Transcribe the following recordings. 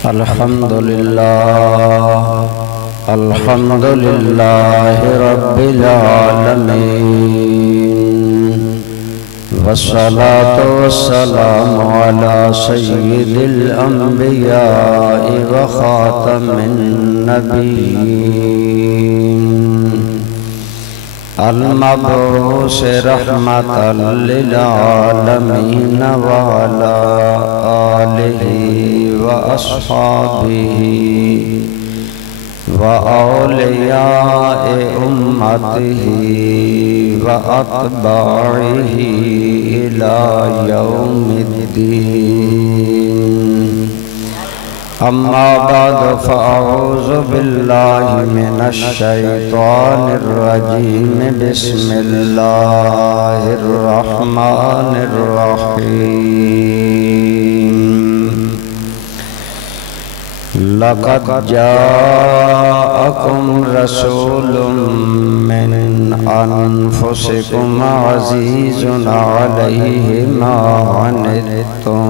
الحمد لله رب العالمين، والصلاة والسلام على سيد الأنبياء وخاتم النبيين، المبعوث رحمة للعالمين، وعلى آله وأصحابه وأولياء أمته وأتباعه إلى يوم الدين. أما بعد، فأعوذ بالله من الشيطان الرجيم. بسم الله الرحمن الرحيم. لقد جاءكم رسول من أنفسكم عزيز عليه ما عنتم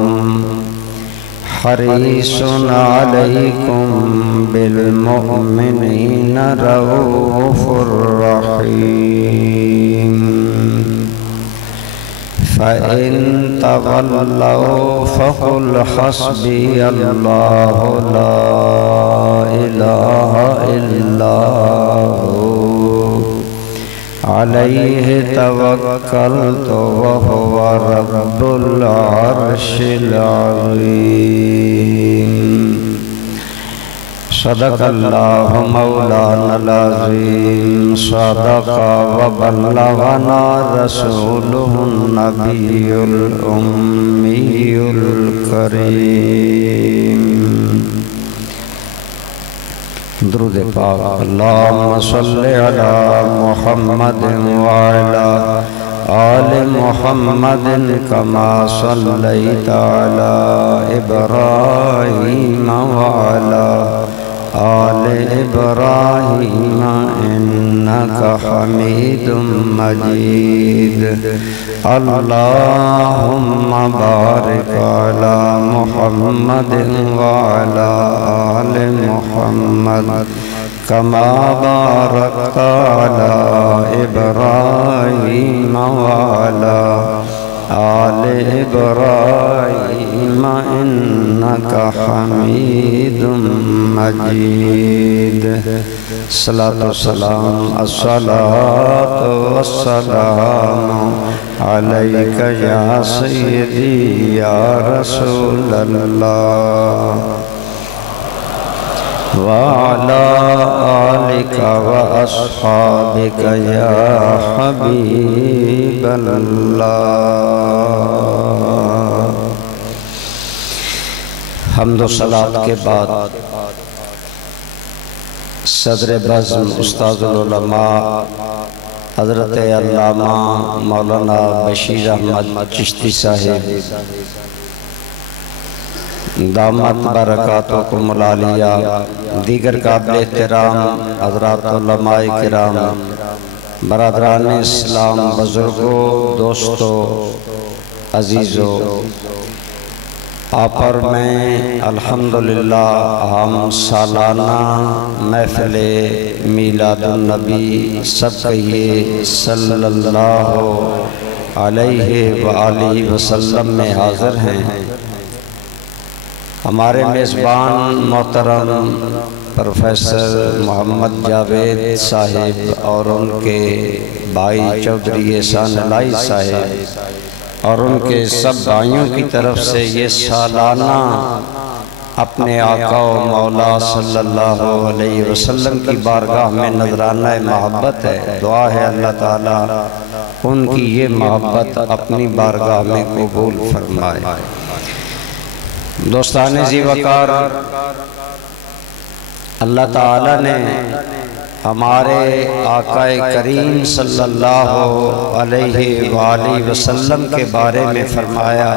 حريص عليكم بالمؤمنين رؤوف رحيم. فإن تولوا فقل حسبي الله لا إله إلا هو عليه توكلت وهو رب العرش العظيم. صدق الله مولانا العظيم، صدق وبلغنا رسوله النبي الأمي الكريم. درود پاک. اللهم صل على محمد وعلى آل محمد كما صليت على إبراهيم وعلى آل إبراهيم إنك حميد مجيد. اللهم بارك على محمد وعلى آل محمد كما باركت على إبراهيم وعلى آل إبراهيم إنك حميد مجيد. الصلاة والسلام عليك يا سيدي يا رسول الله، وعلى آلك وأصحابك يا حبيب الله. حمد و صلاة کے بعد صدر بزم استاذ العلماء حضرت علامہ مولانا بشیر احمد چشتی صاحب دامت برکاتکم العالیہ، دیگر قابل احترام حضرات علماء کرام، برادران اسلام، بزرگوں، دوستوں، عزیزوں، آپ پر میں الحمدللہ ہم سالانہ محفل میلاد النبی سب کہیے صلی اللہ علیہ وآلہ وسلم میں حاضر ہیں. ہمارے میزبان محترم پروفیسر محمد جاوید صاحب اور ان کے بھائی چودھری احسان الہی صاحب اور ان کے سب بھائیوں کی طرف سے یہ سالانہ اپنے آقا و مولا صلی اللہ علیہ وسلم کی بارگاہ میں نذرانہ محبت ہے. دعا ہے اللہ تعالیٰ ان کی یہ محبت اپنی بارگاہ میں قبول فرمائے. دوستان ذی وقار، اللہ تعالیٰ نے ہمارے آقا کریم صلی اللہ علیہ وآلہ وسلم کے بارے میں فرمایا،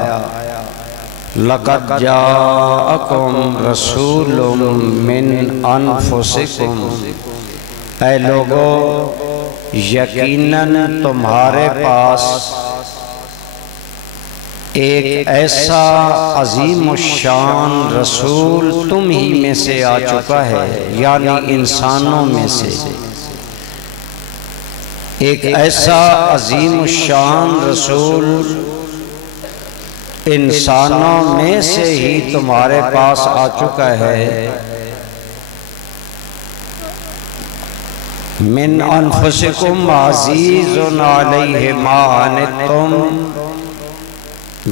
لَقَدْ جَاءَكُمْ رَسُولٌ مِّنْ أَنفُسِكُمْ. اے لوگو، یقیناً تمہارے پاس ایک ایسا عظیم الشان رسول تم ہی میں سے آ چکا ہے، یعنی انسانوں میں سے ایک ایسا عظیم الشان رسول انسانوں میں سے ہی تمہارے پاس آ چکا ہے۔ من انفسکم عزیز علیہ ما عنتم،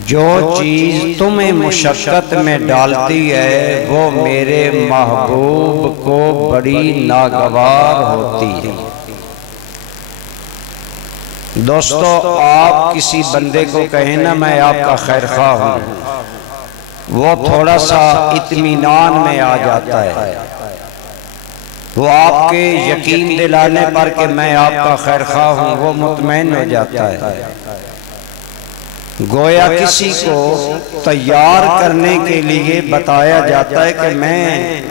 جو چیز تمہیں مشقت میں ڈالتی ہے وہ میرے محبوب کو بڑی ناگوار ہوتی ہے۔ دوستو، آپ کسی بندے کو کہیں نا میں آپ کا خیر خواہ ہوں، وہ تھوڑا سا اطمینان میں آ جاتا ہے، وہ آپ کے یقین دلانے پر کہ میں آپ کا خیر خواہ ہوں وہ مطمئن ہو جاتا ہے۔ گویا کسی کو تیار کرنے کے لیے بتایا جاتا ہے کہ میں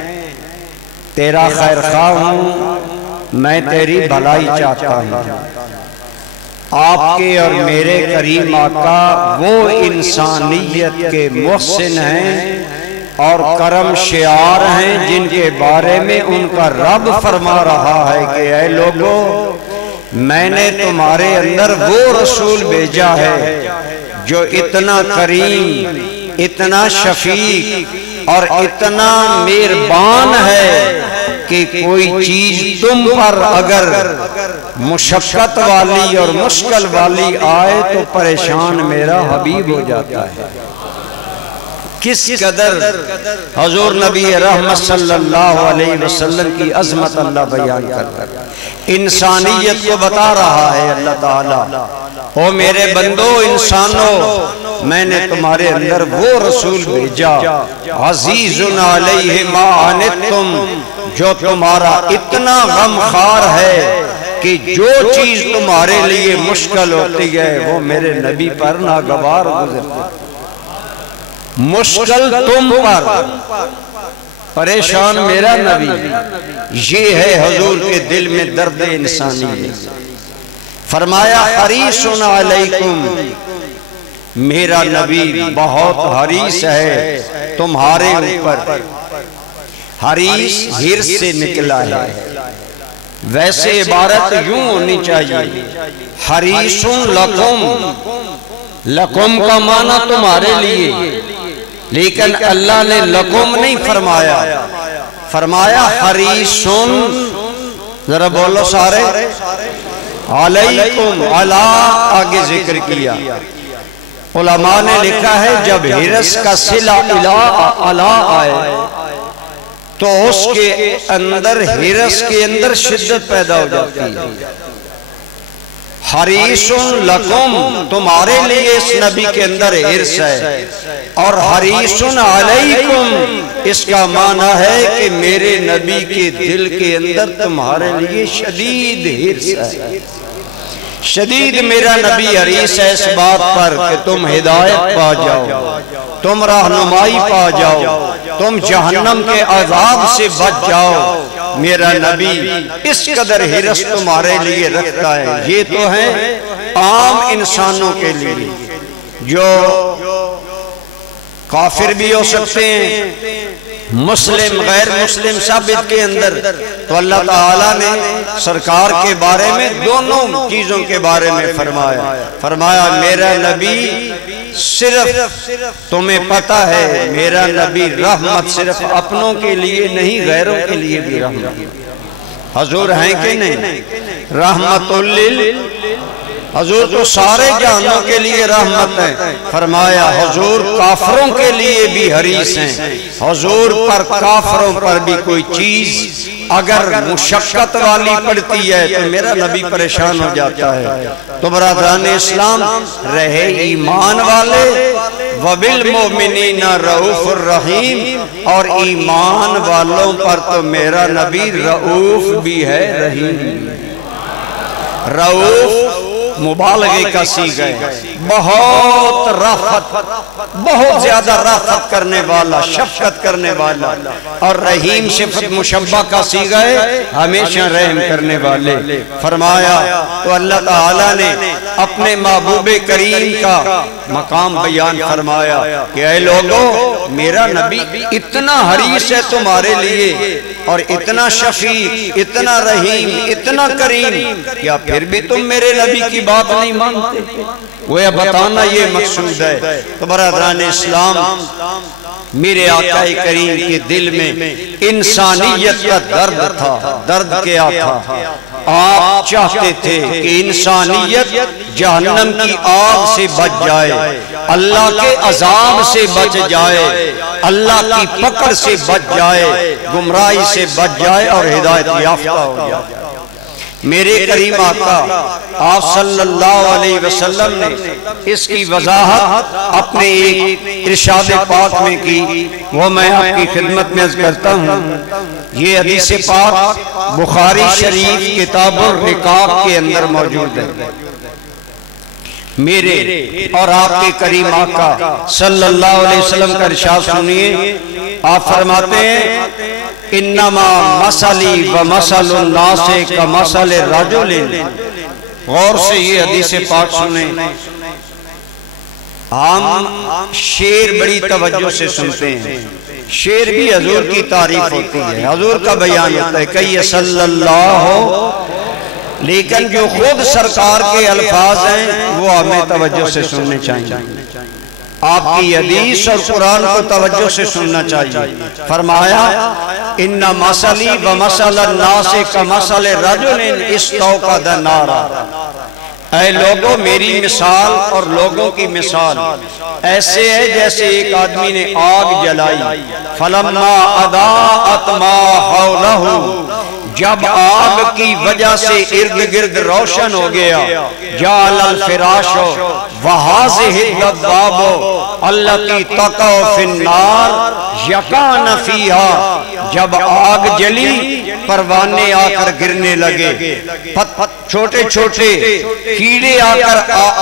تیرا خیر خواہ ہوں، میں تیری بھلائی چاہتا ہوں۔ آپ کے اور میرے کریم آقا وہ انسانیت کے محسن ہیں اور کرم شعار ہیں جن کے بارے میں ان کا رب فرما رہا ہے کہ اے لوگو، میں نے تمہارے اندر وہ رسول بھیجا ہے جو اتنا کریم، اتنا شفیق اور اتنا مہربان ہے کہ کوئی چیز تم پر اگر مشقت والی اور مشکل والی آئے تو پریشان میرا حبیب ہو جاتا ہے۔ کس قدر حضور نبی رحمت صلی اللہ علیہ وسلم کی عظمت اللہ بیان کرتا ہے، انسانیت کو بتا رہا ہے اللہ تعالیٰ، او میرے بندو انسانوں، میں نے تمہارے اندر وہ رسول بھیجا عزیز علیہ ما عنتم، جو تمہارا اتنا غمخوار ہے کہ جو چیز تمہارے لیے مشکل ہوتی ہے وہ میرے نبی پر ناگوار گزرتی ہے۔ مشکل تم پر، پریشان میرا نبی، یہ ہے حضور کے دل میں درد انسانیت۔ فرمایا حریص علیکم، میرا نبی بہت حریص ہے تمہارے اوپر۔ حریص حرص سے نکلا ہے، ویسے عبارت یوں ہونی چاہیے، حریص لکم، لکم کا معنی تمہارے لیے، لیکن اللہ نے لکم نہیں فرمایا، فرمایا حریصن، ذرا بولو سارے، علیکم، علا آگے ذکر کیا۔ علماء نے لکھا ہے جب حرص کا صلہ علا آئے تو اس کے اندر حرص کے اندر شدت پیدا ہو جاتی ہے۔ حریص لکم، تمہارے لیے اس نبی کے اندر حرص ہے، اور حریص علیکم اس کا معنی ہے کہ میرے نبی کے دل کے اندر تمہارے لیے شدید حرص ہے۔ شدید میرا نبی حریص ہے اس بات پر کہ تم ہدایت پا جاؤ، تم رہنمائی پا جاؤ، تم جہنم کے عذاب سے بچ جاؤ۔ میرا نبی اس قدر حرص تمہارے لیے رکھتا ہے۔ یہ تو ہے عام انسانوں کے لیے، جو کافر بھی ہو سکتے ہیں، مسلم غیر مسلم سب اس کے اندر۔ تو اللہ تعالیٰ نے سرکار کے بارے میں دونوں چیزوں کے بارے میں فرمایا میرا نبی صرف تمہیں پتہ ہے، میرا نبی رحمت صرف اپنوں کے لیے نہیں غیروں کے لیے بھی رحمت۔ حضور ہیں کہ نہیں؟ رحمت حضور تو سارے جہانوں کے لیے رحمت ہے۔ فرمایا حضور کافروں کے لیے بھی حریص ہیں، حضور پر کافروں پر بھی کوئی چیز اگر مشقت والی پڑتی ہے تو میرا نبی پریشان ہو جاتا ہے۔ تو برادران اسلام، رہے ایمان والے وَبِالْمُؤْمِنِينَ رَؤُوفُ الرَّحِيمُ، اور ایمان والوں پر تو میرا نبی رؤوف بھی ہے، رحیم۔ رؤوف مبالغے کا صیغہ ہے، بہت رافت، بہت زیادہ رافت کرنے والا، شفقت کرنے والا، اور رحیم صفت مشبہ کا صیغہ ہے ہمیشہ رحم کرنے والے۔ فرمایا تو اللہ تعالیٰ نے اپنے محبوب کریم کا مقام بیان فرمایا کہ اے لوگو، میرا نبی اتنا حریص ہے تمہارے لیے اور اتنا شفیق، اتنا رحیم، اتنا کریم، کیا پھر بھی تم میرے نبی کی بات نہیں مانتے؟ وہ بتانا یہ مقصود ہے۔ تو برادران اسلام، میرے آقا کریم کے دل میں انسانیت کا درد تھا۔ درد کیا تھا؟ آپ چاہتے تھے کہ انسانیت جہنم کی آگ سے بچ جائے، اللہ کے عذاب سے بچ جائے، اللہ کی پکڑ سے بچ جائے، گمراہی سے بچ جائے اور ہدایت یافتہ ہو جائے۔ میرے کریم آقا آپ صلی اللہ علیہ وسلم نے اس کی وضاحت اپنے ایک ارشاد پاک میں کی، وہ میں آپ کی خدمت میں عرض کرتا ہوں۔ یہ حدیث پاک بخاری شریف کتاب الرقاق کے اندر موجود ہے۔ میرے اور آپ کے کریم آقا صلی اللہ علیہ وسلم کا ارشاد سنیے۔ آپ فرماتے ہیں انما مثلی و مثل الناس کمثل رجل۔ غور سے یہ حدیث پاک سنیں۔ ہم شعر بڑی توجہ سے سنتے ہیں، شعر بھی حضور کی تعریف ہوتی ہے، حضور کا بیان ہوتا ہے کہ صلی اللہ، لیکن جو خود سرکار کے الفاظ ہیں وہ ہمیں توجہ سے سننے چاہیے۔ آپ کی حدیث اور قرآن کو توجہ سے سننا چاہیے۔ فرمایا ان مثلی و مثل الناس کمثل رجل استوقد نارا۔ اے لوگوں، میری مثال اور لوگوں کی مثال ایسے ہے جیسے ایک آدمی نے آگ جلائی، فلما اضاءت ما حولہ، جب آگ کی وجہ سے ارد گرد روشن ہو گیا، جعل الفراش وہذہ الدباب التی تقع فی النار یقعن فیہا، جب آگ جلی پروانے آ کر گرنے لگے، چھوٹے چھوٹے کیڑے آ کر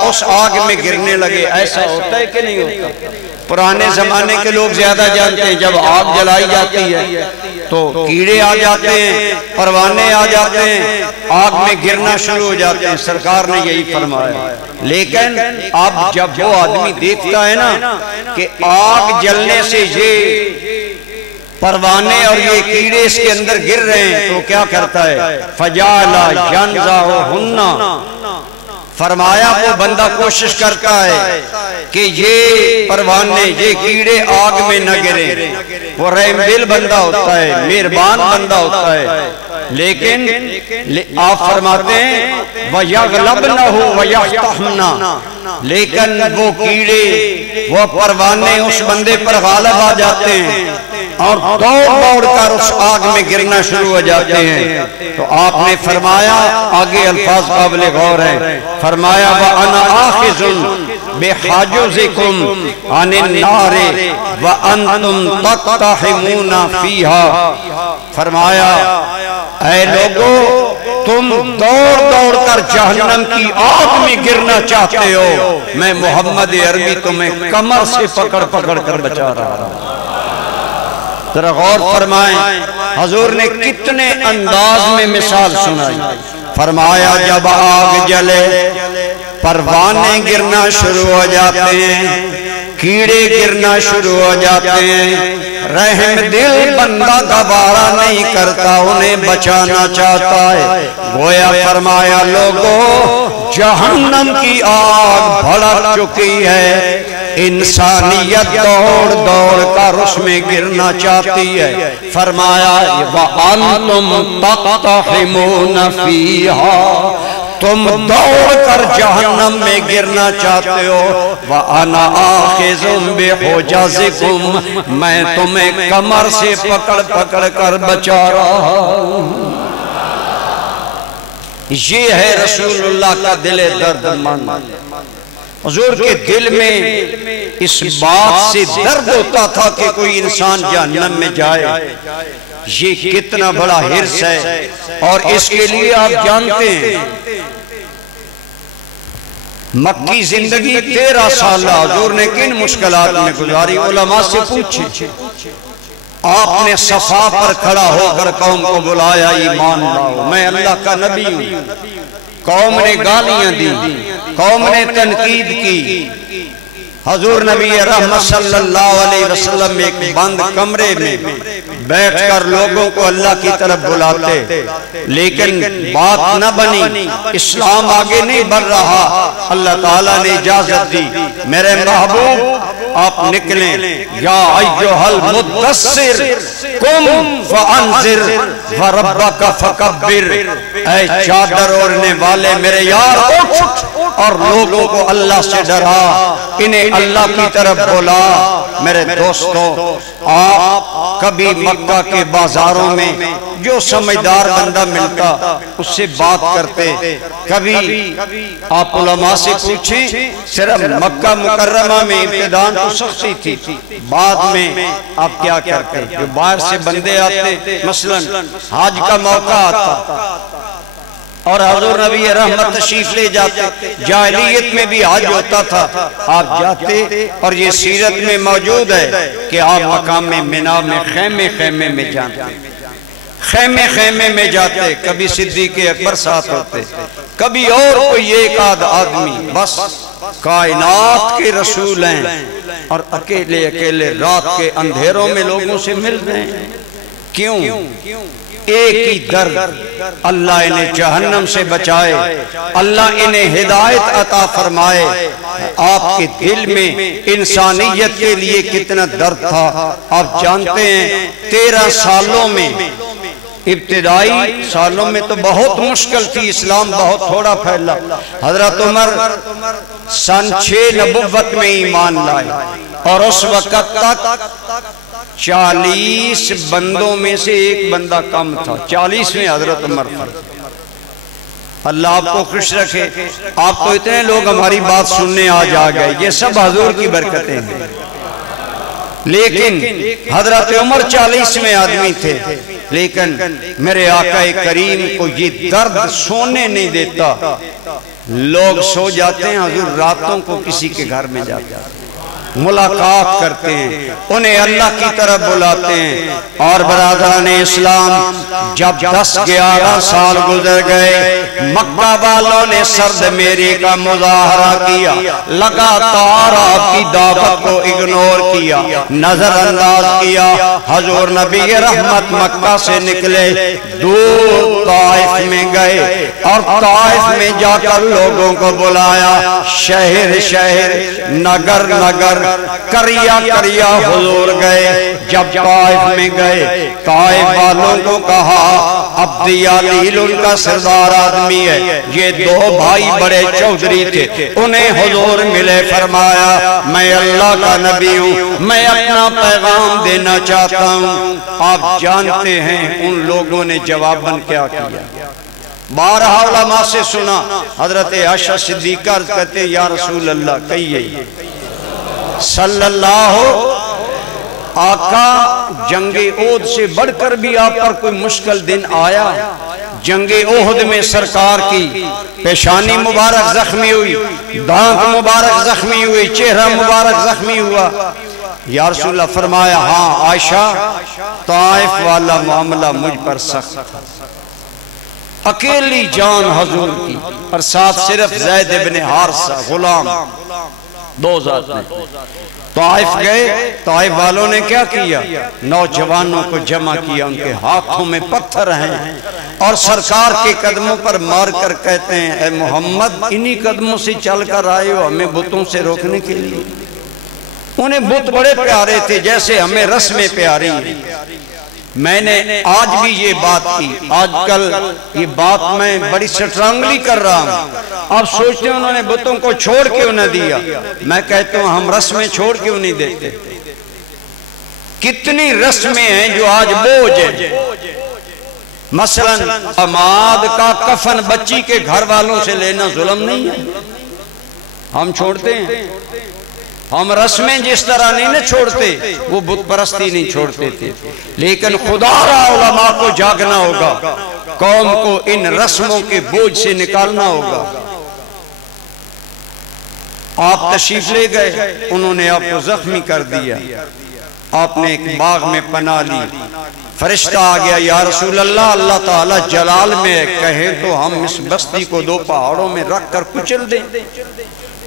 اس آگ میں گرنے لگے۔ ایسا ہوتا ہے کہ نہیں ہوتا؟ پرانے زمانے کے لوگ زیادہ جانتے ہیں، جب آگ جلائی جاتی ہے تو کیڑے آ جاتے ہیں، پروانے آ جاتے ہیں، آگ میں گرنا شروع ہو جاتے ہیں۔ سرکار نے یہی فرمایا۔ لیکن اب جب وہ آدمی دیکھتا ہے نا کہ آگ جلنے سے یہ پروانے اور یہ کیڑے اس کے اندر گر رہے ہیں تو کیا کرتا ہے؟ فَجَعَلَ يَنْزَعُهُنَّ، فرمایا وہ بندہ کوشش کرتا ہے کہ یہ پروانے، یہ کیڑے آگ میں نہ گریں۔ وہ رحم دل بندہ ہوتا ہے، مہربان بندہ ہوتا ہے، لیکن آپ فرماتے ہیں وَيَغْلَبْنَهُ وَيَحْتَحْمْنَا، لیکن وہ کیڑے، وہ پروانے اس بندے پر غالب آ جاتے ہیں اور دوڑ دوڑ کر اس آگ میں گرنا شروع ہو جاتے ہیں۔ تو آپ نے فرمایا، آگے الفاظ قابل غور ہیں، فرمایا وَأَنَا آخِذٌ بِحَاجُزِكُمْ عَنِ النَّارِ وَأَنْتُمْ تَقْتَحِمُونَ فِيهَا۔ فرمایا اے لوگو، تم دوڑ دوڑ کر جہنم کی آگ میں گرنا چاہتے ہو، میں محمد عربی تمہیں کمر سے پکڑ پکڑ کر بچا رہا ہوں۔ ذرا غور فرمائیں، حضور نے کتنے انداز میں مثال سنائی۔ فرمایا جب آگ جلے پروانے گرنا شروع ہو جاتے ہیں، کیڑے گرنا شروع ہو جاتے ہیں، رحم دل بندہ گوارا نہیں کرتا، انہیں بچانا چاہتا ہے۔ گویا فرمایا لوگو، جہنم کی آگ بھڑک چکی ہے، انسانیت دوڑ دوڑ کر اس میں گرنا چاہتی ہے۔ فرمایا وَأَنْتُمْ تَقْتَحِمُونَ فِيهَا، تم دوڑ کر جہنم میں گرنا چاہتے ہو۔ وَأَنَا آخِذٌ بِحُجَزِكُمْ، میں تمہیں کمر سے پکڑ پکڑ کر بچا رہا ہوں۔ یہ ہے رسول اللہ کا دل درد مند۔ حضور کے دل میں اس بات سے درد ہوتا تھا کہ کوئی انسان جہنم میں جائے۔ یہ کتنا بڑا حرص ہے، اور اس کے لیے آپ جانتے ہیں مکی زندگی 13 سالہ حضور نے کن مشکلات میں گزاری؟ علماء سے پوچھیں۔ آپ نے صفا پر کھڑا ہو کر قوم کو بلایا ایمان لاؤ، میں اللہ کا نبی ہوں۔ قوم نے گالیاں دی، قوم نے تنقید کی۔ حضور نبی رحمت صلی اللہ علیہ وسلم ایک بند کمرے میں بیٹھ کر لوگوں کو اللہ کی طرف بلاتے، لیکن بات نہ بنی، اسلام آگے نہیں بڑھ رہا۔ اللہ تعالیٰ نے اجازت دی، میرے محبوب آپ نکلیں، یا ایھا المدثر قم فانذر وربک فکبر، اے چادر اوڑھنے والے میرے یار اٹھ اور لوگوں کو اللہ سے ڈرا، انہیں اللہ کی طرف بولا۔ میرے دوستوں، آپ کبھی مکہ کے بازاروں میں جو سمجھدار بندہ ملتا اس سے بات کرتے، کبھی آپ علماء سے پوچھیں، صرف مکہ مکرمہ میں ابتداءً تو سختی تھی، بعد میں آپ کیا کرتے؟ جو باہر سے بندے آتے، مثلاً حج کا موقع آتا اور حضور نبی رحمت تشریف لے جاتے، جاہلیت میں بھی حج ہوتا تھا، آپ جاتے، اور یہ سیرت میں موجود ہے کہ آپ مقام منی میں خیمے میں جاتے، خیمے میں جاتے، کبھی صدیق اکبر ساتھ ہوتے، کبھی اور کوئی ایک آدمی، بس کائنات کے رسول ہیں اور اکیلے رات کے اندھیروں میں لوگوں سے مل رہے ہیں۔ کیوں؟ ایک ہی درد، اللہ انہیں جہنم سے بچائے، اللہ انہیں ہدایت عطا فرمائے۔ آپ کے دل میں انسانیت کے لیے کتنا درد تھا آپ جانتے ہیں۔ 13 سالوں میں، ابتدائی سالوں میں تو بہت مشکل تھی، اسلام بہت تھوڑا پھیلا۔ حضرت عمر سن 6 نبوت میں ایمان لائے، اور اس وقت تک 40 بندوں میں سے ایک بندہ کم تھا، 40 میں حضرت عمر تھا۔ اللہ آپ کو خوش رکھے، آپ تو اتنے لوگ ہماری بات سننے آج آ گئے، یہ سب حضور کی برکتیں ہیں۔ لیکن حضرت عمر 40 میں آدمی تھے، لیکن میرے آقا کریم کو یہ درد سونے نہیں دیتا۔ لوگ سو جاتے ہیں، حضور راتوں کو کسی کے گھر میں جاتے ہیں، ملاقات کرتے ہیں، انہیں اللہ کی طرف بلاتے ہیں۔ اور برادران اسلام، جب 10-11 سال گزر گئے، مکہ والوں نے سرد میری کا مظاہرہ کیا، لگاتار آپ کی دعوت کو اگنور کیا، نظر انداز کیا۔ حضور نبی رحمت مکہ سے نکلے، دور طائف میں گئے، اور طائف میں جا کر لوگوں کو بلایا، شہر نگر کریا حضور گئے۔ جب طائف میں گئے، طائف والوں کو کہا، عبد علیل ان کا سردار آدمی ہے، یہ 2 بھائی بڑے چودھری تھے، انہیں حضور ملے، فرمایا میں اللہ کا نبی ہوں، میں اپنا پیغام دینا چاہتا ہوں۔ آپ جانتے ہیں ان لوگوں نے جواباً کیا کیا؟ 12 علماء سے سنا، حضرت عائشہ صدیقہ عرض کرتے، یا رسول اللہ کہیے صلی اللہ، آقا جنگ احد سے بڑھ کر بھی آپ پر کوئی مشکل دن آیا؟ جنگ احد میں سرکار کی پیشانی مبارک زخمی ہوئی، دانت مبارک زخمی ہوئی، چہرہ مبارک زخمی ہوا۔ یا رسول اللہ، فرمایا ہاں عائشہ، طائف والا معاملہ مجھ پر سخت تھا، اکیلی جان حضور کی، اور ساتھ صرف زید بن حارثہ غلام، 2 ذات میں۔ طائف گئے، طائف والوں نے کیا کیا؟ نوجوانوں کو جمع کیا، ان کے ہاتھوں میں پتھر ہیں، اور سرکار کے قدموں پر مار کر کہتے ہیں، اے محمد انہی قدموں سے چل کر آئے ہو ہمیں بتوں سے روکنے کے لیے؟ انہیں بت بڑے پیارے تھے، جیسے ہمیں رسمیں پیاری ہیں۔ میں نے آج بھی یہ بات کی، آج کل یہ بات میں بڑی سٹرانگلی کر رہا ہوں۔ آپ سوچتے ہیں انہوں نے بتوں کو چھوڑ کیوں نہ دیا؟ میں کہتا ہوں ہم رسمیں چھوڑ کیوں نہیں دیتے؟ کتنی رسمیں ہیں جو آج بوجھ ہیں۔ مثلاً داماد کا کفن بچی کے گھر والوں سے لینا ظلم نہیں ہے؟ ہم چھوڑتے ہیں۔ ہم رسمیں جس طرح نہیں نہ چھوڑتے، وہ بت پرستی نہیں چھوڑتے تھے۔ لیکن خدا را علماء کو جاگنا ہوگا، قوم کو ان رسموں کے بوجھ سے نکالنا ہوگا۔ آپ تشریف لے گئے، انہوں نے آپ کو زخمی کر دیا، آپ نے ایک باغ میں پناہ لی، فرشتہ آ گیا، یا رسول اللہ، اللہ تعالیٰ جلال میں کہیں تو ہم اس بستی کو 2 پہاڑوں میں رکھ کر کچل دیں،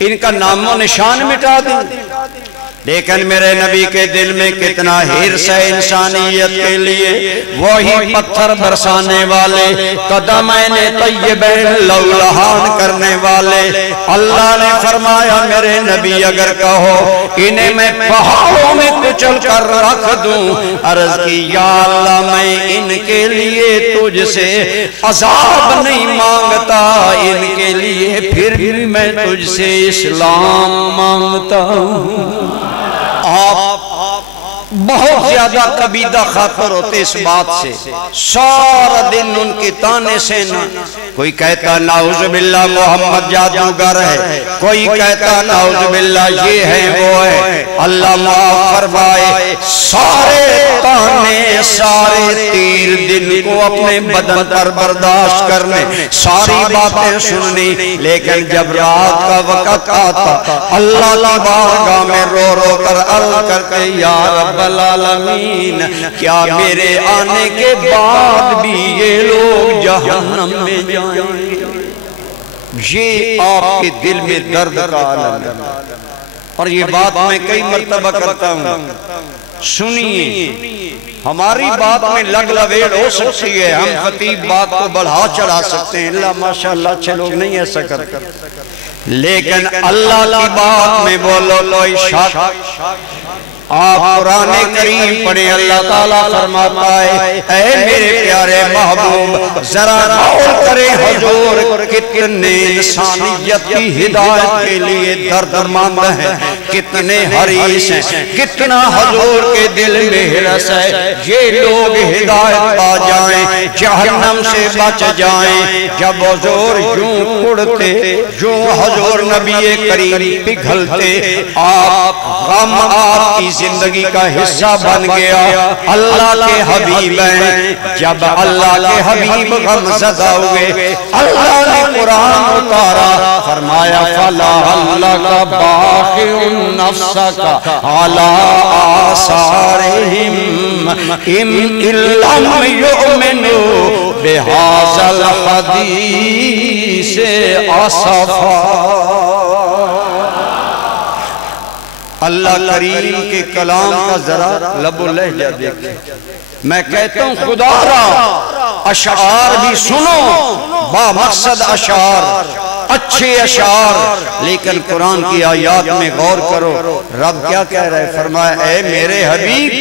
ان کا نام و نشان مٹا دیں۔ لیکن میرے نبی کے دل میں کتنا حرص ہے انسانیت کے لیے، وہی پتھر برسانے والے، قدمین طیبین لولہان کرنے والے۔ اللہ نے فرمایا میرے نبی اگر کہو انہیں میں پہاڑوں میں کچل کر رکھ دوں، عرض کی یا اللہ میں ان کے لیے تجھ سے عذاب نہیں مانگتا، ان کے لیے پھر بھی میں تجھ سے اسلام مانگتا ہوں۔ آپ بہت زیادہ کبیدہ خاطر ہوتے اس بات سے، سارا دن ان کی تانے سے نہ، کوئی کہتا نعوذ باللہ محمد جادوگر ہے، کوئی کہتا نعوذ باللہ یہ ہے وہ ہے۔ اللہ معاف فرمائے، سارے تانے سارے تیر دن کو اپنے بدن پر برداشت کرنے، ساری باتیں سننی، لیکن جب رات کا وقت آتا اللہ کی بارگاہ میں رو رو کر عرض کرتے یا رب العالمین، کیا میرے آنے کے بعد بھی یہ لوگ جہنم میں جائیں گے؟ یہ آپ کے دل میں درد کا عالم ہے، اور یہ بات میں کئی مرتبہ کرتا ہوں، سنیے، ہماری بات میں لگ لویڑ ہو سکتی ہے، ہم خطیب بات کو بڑھا چڑھا سکتے ہیں، اللہ ماشاءاللہ اچھے لوگ نہیں ایسا کرتے، لیکن اللہ کی بات میں بولو کوئی شک۔ آپ قرآن کریم پڑھیں، اللہ تعالیٰ فرماتا ہے اے میرے پیارے محبوب ذرا غور کرے حضور کتنے انسانیت کی ہدایت کے لیے دردمند ہیں، کتنے حریص ہیں، کتنا حضور کے دل میں حرص ہے یہ لوگ ہدایت پا جائیں، جہنم سے بچ جائیں۔ جب حضور یوں اڑتے، یوں حضور نبی کریم پگھلتے، آپ غم آپ کی زندگی کا حصہ بن گیا۔ اللہ کے حبیب ہیں، جب اللہ کے حبیب غم زدہ ہوئے اللہ نے قرآن اتارا، فرمایا فَلَعَلَّكَ بَاخِعٌ نَفْسَكَ عَلَىٰ آثَارِهِمْ إِن لَّمْ يُؤْمِنُوا بِهَٰذَا الْحَدِيثِ آسفا۔ اللہ کریم کے کلام کا ذرا لب و لہجہ دیکھیں، میں کہتا ہوں خدا را اشعار بھی سنو، با مقصد اشعار، اچھے اشعار، لیکن قرآن کی آیات میں غور کرو، رب کیا کہہ رہے؟ فرمایا اے میرے حبیب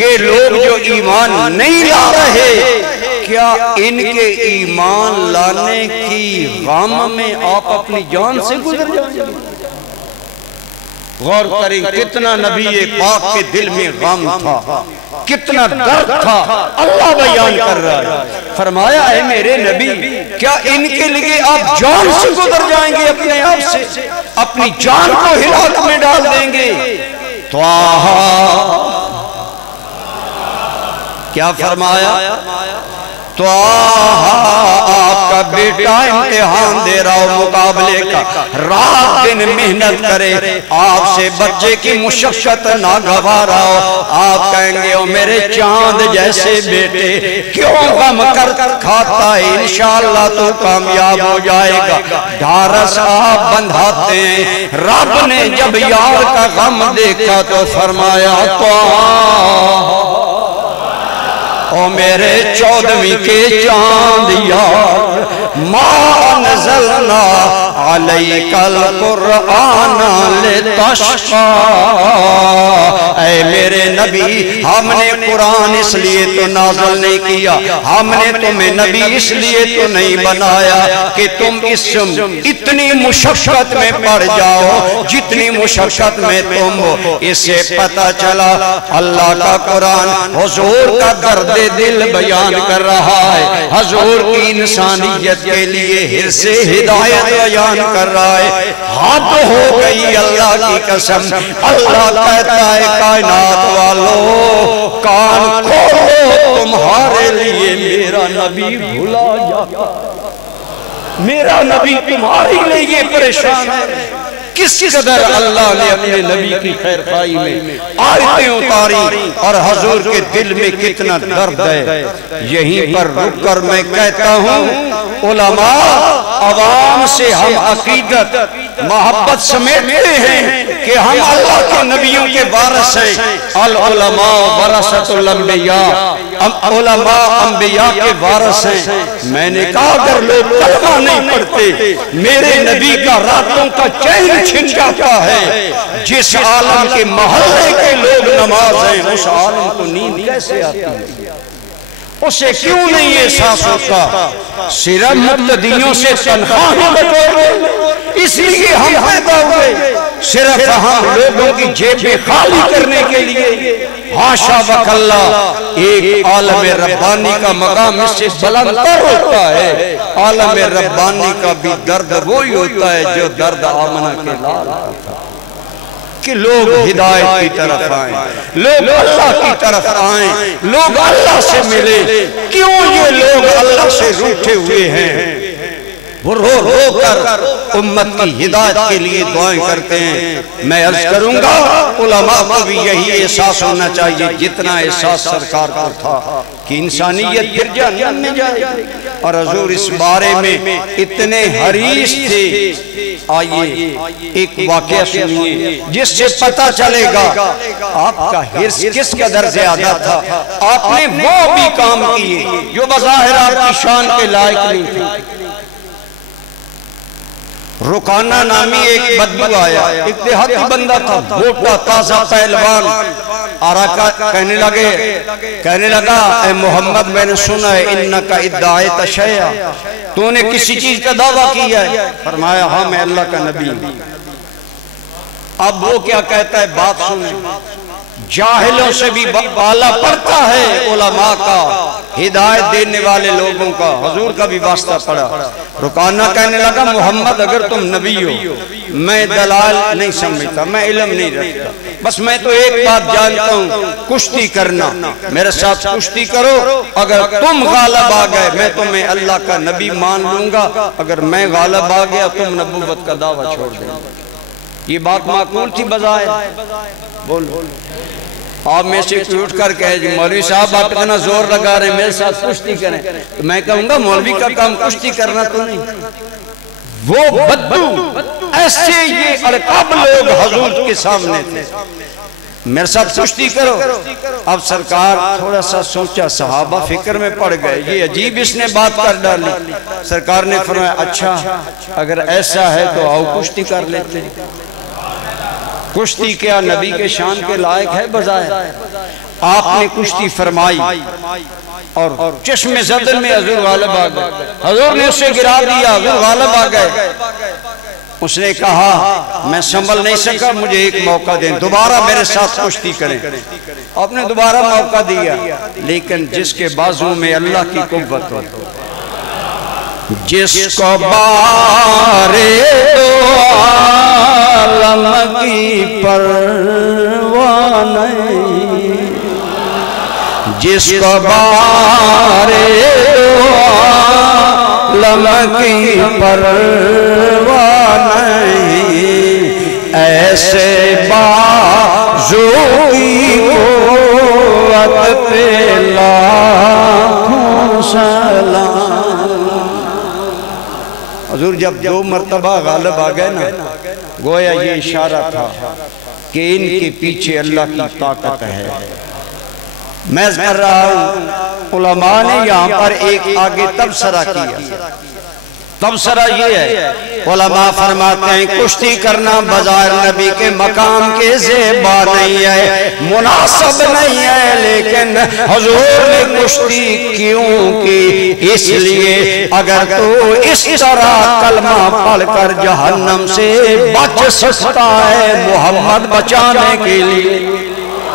یہ لوگ جو ایمان نہیں لا رہے، کیا ان کے ایمان لانے کی غم میں آپ اپنی جان سے گزر جائیں گے؟ غور کریں کتنا نبی پاک کے دل میں غم تھا، کتنا درد تھا، اللہ بیان کر رہا ہے۔ فرمایا اے میرے نبی کیا ان کے لیے آپ جان سے گزر جائیں گے، اپنے آپ سے اپنی جان کو ہلاک میں ڈال دیں گے؟ کیا فرمایا؟ تو آپ کا بیٹا امتحان دے رہا ہو مقابلے کا، رات دن محنت کرے، آپ سے بچے کی مشقت ناگوارا ہو، آپ کہیں گے او میرے چاند جیسے بیٹے کیوں غم کر کھاتا ہے، انشاءاللہ تو کامیاب ہو جائے گا۔ ڈھارس آپ بندھاتے ہیں، رب نے جب یار کا غم دیکھا تو فرمایا او میرے 14ویں کے چاند یار، ما نزلنا علیک القرآن لتشقا، اے میرے نبی ہم نے قرآن اس لیے تو نازل نہیں کیا، ہم نے تمہیں نبی اس لیے تو نہیں بنایا کہ تم اتنی مشقت میں پڑ جاؤ جتنی مشقت میں تم ہو۔ اس سے پتہ چلا اللہ کا قرآن حضور کا درد دل بیان کر رہا ہے، حضور کی انسانیت کے لیے حرص ہدایت بیان کر رہا ہے۔ حد ہو گئی اللہ کی قسم، اللہ کہتا ہے کائنات والو کان کھولو، تمہارے لیے میرا نبی بھلا جاتا، میرا نبی تمہارے لیے پریشان ہے۔ کس قدر اللہ نے اپنے نبی کی خیر خواہی میں آیتیں اتاری اور حضور کے دل میں کتنا درد ہے۔ یہیں پر رک کر میں کہتا ہوں علماء عوام سے ہم عقیدت محبت سمیٹتے ہیں کہ ہم اللہ کے نبیوں کے وارث ہیں۔ العلماء ورثۃ الانبیاء، علماء انبیاء کے وارث ہیں۔ میں نے کہا اگر لوگ کلمہ نہیں پڑھتے، میرے نبی کا راتوں کا چین چھن جاتا ہے۔ جس عالم کے محلے کے لوگ نماز ہیں، اس عالم کو نیند کیسے آتی ہے؟ اسے کیوں نہیں احساس ہوتا؟ صرف مقتدیوں سے تنخواہ بٹورے، اس لیے ہم پیدا ہوئے، صرف ہم لوگوں کی جیبیں خالی کرنے کے لیے۔ حاشا وکلا، ایک عالم ربانی کا مقام اس سے بلند تر ہوتا ہے۔ عالم ربانی کا بھی درد وہی ہوتا ہے جو درد آمنہ کے لال ہوتا ہے، کہ لوگ ہدایت کی طرف آئیں، لوگ اللہ کی طرف آئیں، لوگ اللہ سے ملیں۔ کیوں یہ لوگ اللہ سے روٹھے ہوئے ہیں؟ وہ رو رو کر امت کی ہدایت کے لیے دعائیں کرتے ہیں۔ میں عرض کروں گا علماء کو بھی یہی احساس ہونا چاہیے جتنا احساس سرکار کو تھا کہ انسانیت پھر جہنم میں جائے، اور حضور اس بارے میں اتنے حریص تھے۔ آئیے ایک واقعہ سنیے جس سے پتہ چلے گا آپ کا حرص کس قدر زیادہ تھا۔ آپ نے وہ بھی کام کیے جو بظاہر آپ کی شان کے لائق نہیں تھے۔ رکانہ نامی ایک بدبو آیا، ایک دیہاتی بندہ تھا، موٹا تازہ پہلوان، آراکہ کہنے لگا اے محمد میں نے سنا ہے انکا ادعیت شیئا، تو نے کسی چیز کا دعویٰ کیا ہے؟ فرمایا ہاں میں اللہ کا نبی ہوں۔ اب وہ کیا کہتا ہے بات سنیں، جاہلوں سے بھی بالا پڑتا ہے علماء کا، ہدایت دینے والے لوگوں کا۔ حضور کا بھی واسطہ پڑا۔ رکانہ کہنے لگا محمد اگر تم نبی ہو، میں دلال نہیں سمجھتا، میں علم نہیں رکھتا، بس میں تو ایک بات جانتا ہوں، کشتی کرنا، میرے ساتھ کشتی کرو، اگر تم غالب آ گئے میں تمہیں اللہ کا نبی مان لوں گا، اگر میں غالب آ گیا تم نبوت کا دعویٰ چھوڑ دیں۔ یہ بات معقول تھی بظاہر؟ بولو آپ میں سے اٹھ کر کہے جو مولوی صاحب آپ اتنا زور لگا رہے ہیں میرے ساتھ کشتی کریں، تو میں کہوں گا مولوی کا کام کشتی کرنا تو نہیں۔ وہ بدبو ایسے یہ ارقاب لوگ حضور کے سامنے تھے، میرے ساتھ کشتی کرو۔ اب سرکار تھوڑا سا سوچا، صحابہ فکر میں پڑ گئے، یہ عجیب اس نے بات کر ڈالی۔ سرکار نے فرمایا اچھا اگر ایسا ہے تو آؤ کشتی کر لیتے ہیں۔ کشتی کیا نبی کے شان کے لائق ہے بظاہر؟ آپ نے کشتی فرمائی اور چشم زدن میں حضور غالب آ گئے، حضور نے اسے گرا دیا، حضور غالب آ گئے۔ اس نے کہا میں سنبھل نہیں سکا، مجھے ایک موقع دیں، دوبارہ میرے ساتھ کشتی کریں۔ آپ نے دوبارہ موقع دیا، لیکن جس کے بازو میں اللہ کی قوت ہو، جس کو بارے دو عالم کی پرواہ نہیں، جس کو بارے دو عالم کی پرواہ نہیں، ایسے بازو کی قوت پہ لاکھوں سلام۔ حضور جب دو مرتبہ غالب آ گئے نا، گویا یہ اشارہ تھا کہ ان کے پیچھے اللہ کی طاقت ہے۔ میں کر رہا ہوں علماء نے یہاں پر ایک آگے تبصرہ کیا۔ تبصرہ یہ ہے، علماء فرماتے ہیں کشتی کرنا بظاہر نبی کے مقام کے زیبا نہیں ہے، مناسب نہیں ہے، لیکن حضور نے کشتی کیوں کی؟ اس لیے اگر تو اس طرح کلمہ پڑھ کر جہنم سے بچ سکتا ہے محمد بچانے کے لیے،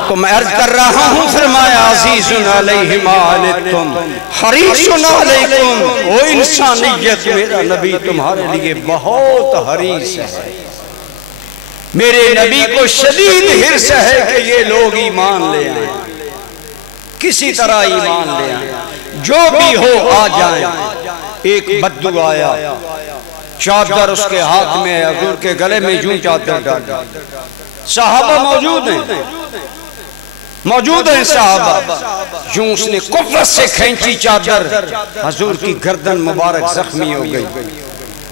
تو میں عرض کر رہا ہوں فرمایا عزیز علیہ ما عنتم حریص علیکم، او انسانیت میرا نبی تمہارے لیے بہت حریص ہے۔ میرے نبی کو شدید حرص ہے کہ یہ لوگ ایمان لے آئیں، کسی طرح ایمان لے آئیں، جو بھی ہو آ جائیں۔ ایک بدو آیا، چادر اس کے ہاتھ میں ہے، حضور کے گلے میں یوں چادر ڈالی. صحابہ موجود ہیں صحابہ. یوں اس نے قوت سے کھینچی چادر، حضور کی گردن مبارک زخمی ہو گئی.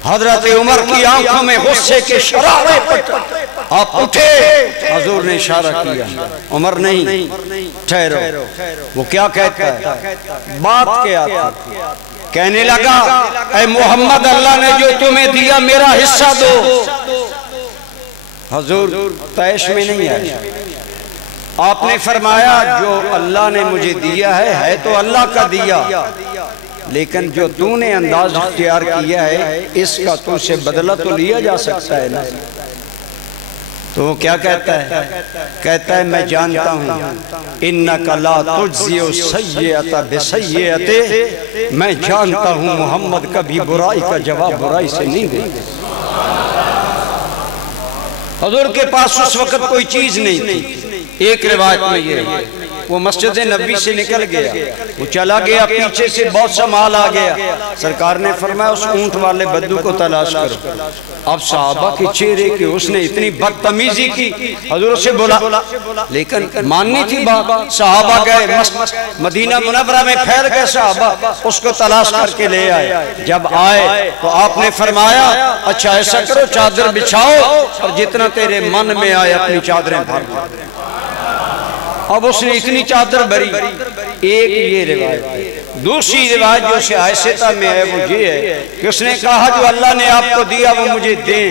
حضرت عمر کی آنکھوں میں غصے کے شرارے پڑے. آپ اٹھے، حضور نے اشارہ کیا. عمر نہیں، ٹھہرو. وہ کیا کہتا ہے؟ بات کیا تھی؟ کہنے لگا اے محمد، اللہ نے جو تمہیں دیا میرا حصہ دو. حضور طیش میں نہیں آئے. آپ نے فرمایا جو اللہ نے مجھے دیا ہے تو اللہ کا دیا، لیکن جو تو نے انداز اختیار کیا ہے اس کا تو سے بدلہ تو لیا جا سکتا ہے نا. تو وہ کیا کہتا ہے؟ کہتا ہے میں جانتا ہوں انکا لا تجزی سیئۃ بسیئۃ، میں جانتا ہوں محمد کبھی برائی کا جواب برائی سے نہیں دے. حضور کے پاس اس وقت کوئی چیز نہیں تھی. ایک روایت میں یہ ہے وہ مسجد نبی سے نکل گیا، وہ چلا گیا، پیچھے سے بہت سا مال آ گیا. سرکار نے فرمایا اس اونٹ والے بدو کو تلاش کرو. اب صحابہ کے چہرے کی اس نے اتنی بدتمیزی کی، حضور سے بولا، لیکن ماننی تھی بات. صحابہ گئے مدینہ منورہ میں، پھیل گئے صحابہ، اس کو تلاش کر کے لے آئے. جب آئے تو آپ نے فرمایا اچھا ایسا کرو چادر بچھاؤ اور جتنا تیرے من میں آئے اپنی چادریں بھر. اب اس نے اتنی چادر بھری. ایک یہ روایت ہے. دوسری روایت جو سے عائشہ میں ہے وہ یہ ہے کہ اس نے کہا جو اللہ نے آپ کو دیا وہ مجھے دیں.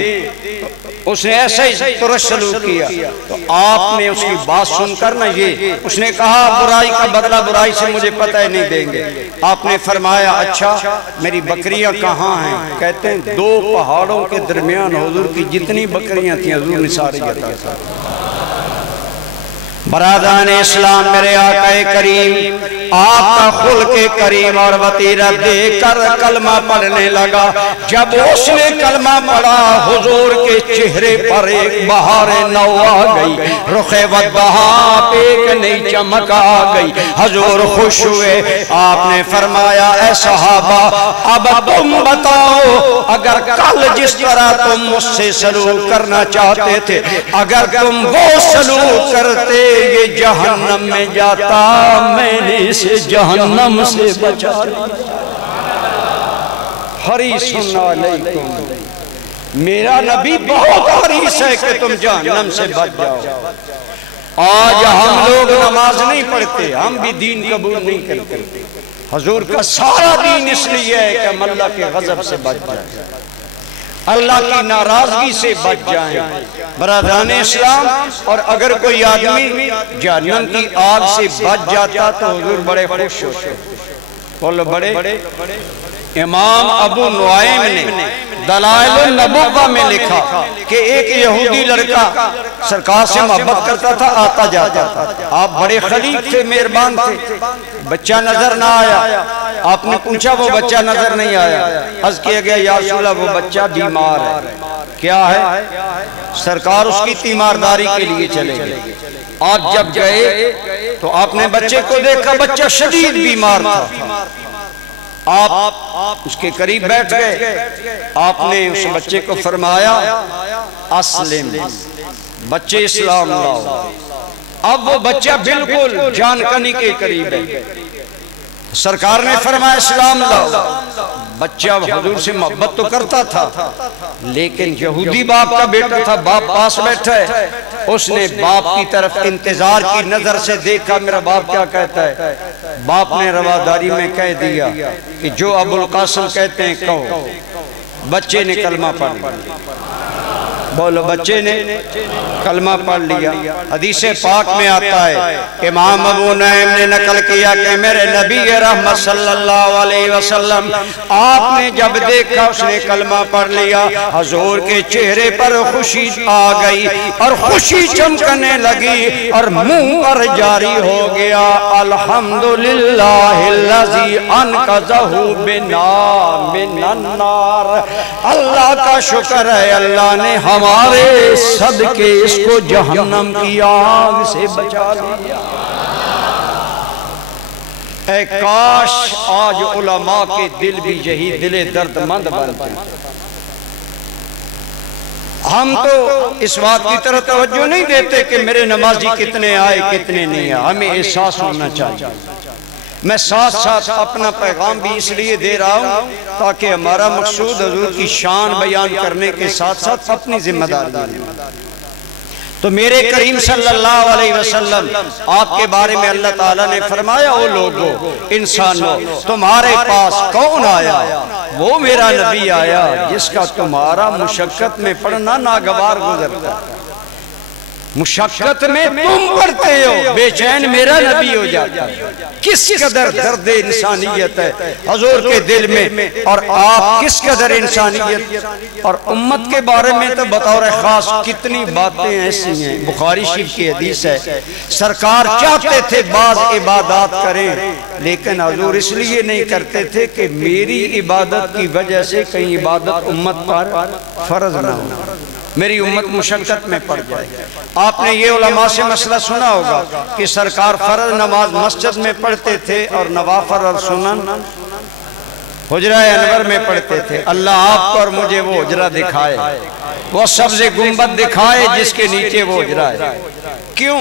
اس نے ایسا ہی ترش سلوک کیا. تو آپ نے اس کی بات سن کر نہ یہ اس نے کہا برائی کا بدلہ برائی سے مجھے پتہ ہے نہیں دیں گے. آپ نے فرمایا اچھا میری بکریاں کہاں ہیں؟ کہتے ہیں 2 پہاڑوں کے درمیان حضور کی جتنی بکریاں تھیں حضور نے ساری عطا کر. برادران اسلام، میرے آقا کریم آپ کا خلق کریم اور وطیرہ دے کر کلمہ پڑھنے لگا. جب اس نے کلمہ پڑھا حضور کے چہرے پر ایک بہار نو آ گئی، رخ ودہا پہ ایک نئی چمک آ گئی. حضور خوش ہوئے. آپ نے فرمایا اے صحابہ اب تم بتاؤ، اگر کل جس طرح تم مجھ سے سلوک کرنا چاہتے تھے اگر تم وہ سلوک کرتے یہ جہنم میں جاتا، میں نے اسے جہنم سے بچا لیا. حریص علیکم، میرا نبی بہت حریص ہے کہ تم جہنم سے بچ جاؤ. آج ہم لوگ نماز نہیں پڑھتے، ہم بھی دین قبول نہیں کرتے. حضور کا سارا دین اس لیے ہے کہ ہم اللہ کے غضب سے بچ جائیں، اللہ کی ناراضگی سے بچ جائیں. برادران اسلام، اور اگر کوئی آدمی جہنم کی آگ سے بچ جاتا تو حضور بڑے خوش ہوتے. بولو بڑے. امام ابو نعیم نے دلائل النبوہ میں لکھا کہ ایک یہودی لڑکا سرکار سے محبت کرتا تھا، آتا جاتا تھا. آپ بڑے خلیق تھے، مہربان تھے. بچہ نظر نہ آیا. آپ نے پوچھا وہ بچہ نظر نہیں آیا. عرض کیا گیا یا رسول اللہ وہ بچہ بیمار ہے. کیا ہے؟ سرکار اس کی تیمارداری کے لیے چلے گئے. آپ جب گئے تو آپ نے بچے کو دیکھا، بچہ شدید بیمار تھا. آپ اس کے قریب بیٹھ گئے. آپ نے اس بچے کو فرمایا اسلم، بچے اسلام لاؤ. اب وہ بچہ بالکل جان کنی کے قریب ہے. سرکار نے فرمایا اسلام لاؤ. بچہ حضور سے محبت تو کرتا تھا لیکن یہودی باپ کا بیٹا تھا، باپ پاس بیٹھا ہے. اس نے باپ کی طرف انتظار کی نظر سے دیکھا میرا باپ کیا کہتا ہے. باپ نے رواداری میں کہہ دیا کہ جو ابو القاسم کہتے ہیں کہو. بچے نے کلمہ پڑھ لیا. بولو بچے نے کلمہ پڑھ لیا. حدیث پاک میں آتا ہے امام ابو نعیم نے نقل کیا کہ میرے نبی رحمت صلی اللہ علیہ وسلم آپ نے جب دیکھا اس نے کلمہ پڑھ لیا، حضور کے چہرے پر خوشی آ گئی اور خوشی چمکنے لگی اور منہ پر جاری ہو گیا الحمدللہ الذی انقذہ بنا من النار. اللہ کا شکر ہے اللہ نے ہمارے صدقے اس کو جہنم کی آگ سے بچا لیا. اے کاش آج علماء کے دل بھی یہی دل درد مند بن جائیں. ہم تو اس بات کی طرح توجہ نہیں دیتے کہ میرے نمازی کتنے آئے کتنے نہیں آئے، ہمیں احساس ہونا چاہیے۔ میں ساتھ ساتھ اپنا پیغام بھی اس لیے دے رہا ہوں تاکہ ہمارا مقصود حضور کی شان بیان کرنے کے ساتھ ساتھ اپنی ذمہ داری ہے۔ تو میرے کریم صلی اللہ علیہ وسلم آپ کے بارے میں اللہ تعالیٰ نے فرمایا، او لوگو انسانوں تمہارے پاس کون آیا؟ وہ میرا نبی آیا جس کا تمہارا مشقت میں پڑھنا ناگوار گزرتا ہے۔ مشقت میں تم پڑھتے ہو، بے چین میرا نبی ہو جاتا ہے۔ کس قدر درد انسانیت ہے حضور کے دل میں، اور آپ کس قدر انسانیت اور امت کے بارے میں تو بطور خاص کتنی باتیں ایسی ہیں۔ بخاری شریف کی حدیث ہے، سرکار چاہتے تھے بعض عبادات کریں لیکن حضور اس لیے نہیں کرتے تھے کہ میری عبادت کی وجہ سے کہیں عبادت امت پر فرض نہ ہو، میری امت مشقت میں پڑ جائے۔ آپ نے یہ علماء سے مسئلہ سنا ہوگا کہ سرکار فرض نماز مسجد میں پڑھتے تھے اور نوافل اور سنن حجرہ انور میں پڑھتے تھے۔ اللہ آپ کو اور مجھے وہ حجرہ دکھائے، وہ سبز گنبد دکھائے جس کے نیچے وہ حجرہ ہے۔ کیوں؟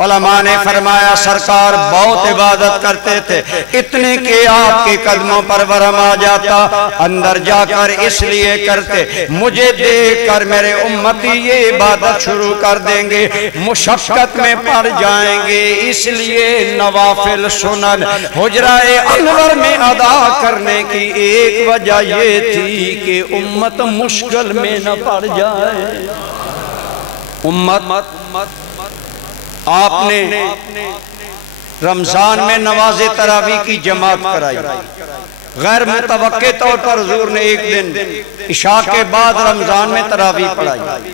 علماء نے فرمایا سرکار بہت عبادت کرتے تھے، اتنے کہ آپ کے قدموں پر ورم آ جاتا، اندر جا کر اس لیے کرتے مجھے دیکھ کر میرے امتی یہ عبادت شروع کر دیں گے، مشقت میں پڑ جائیں گے، اس لیے نوافل سنن حجرہ انور میں ادا کرنے کی ایک وجہ یہ تھی کہ امت مشکل میں نہ پڑ جائے۔ امت آپ نے رمضان میں نماز تراویح کی جماعت کرائی، غیر متوقع طور پر حضور نے ایک دن عشاء کے بعد رمضان میں تراویح پڑھائی۔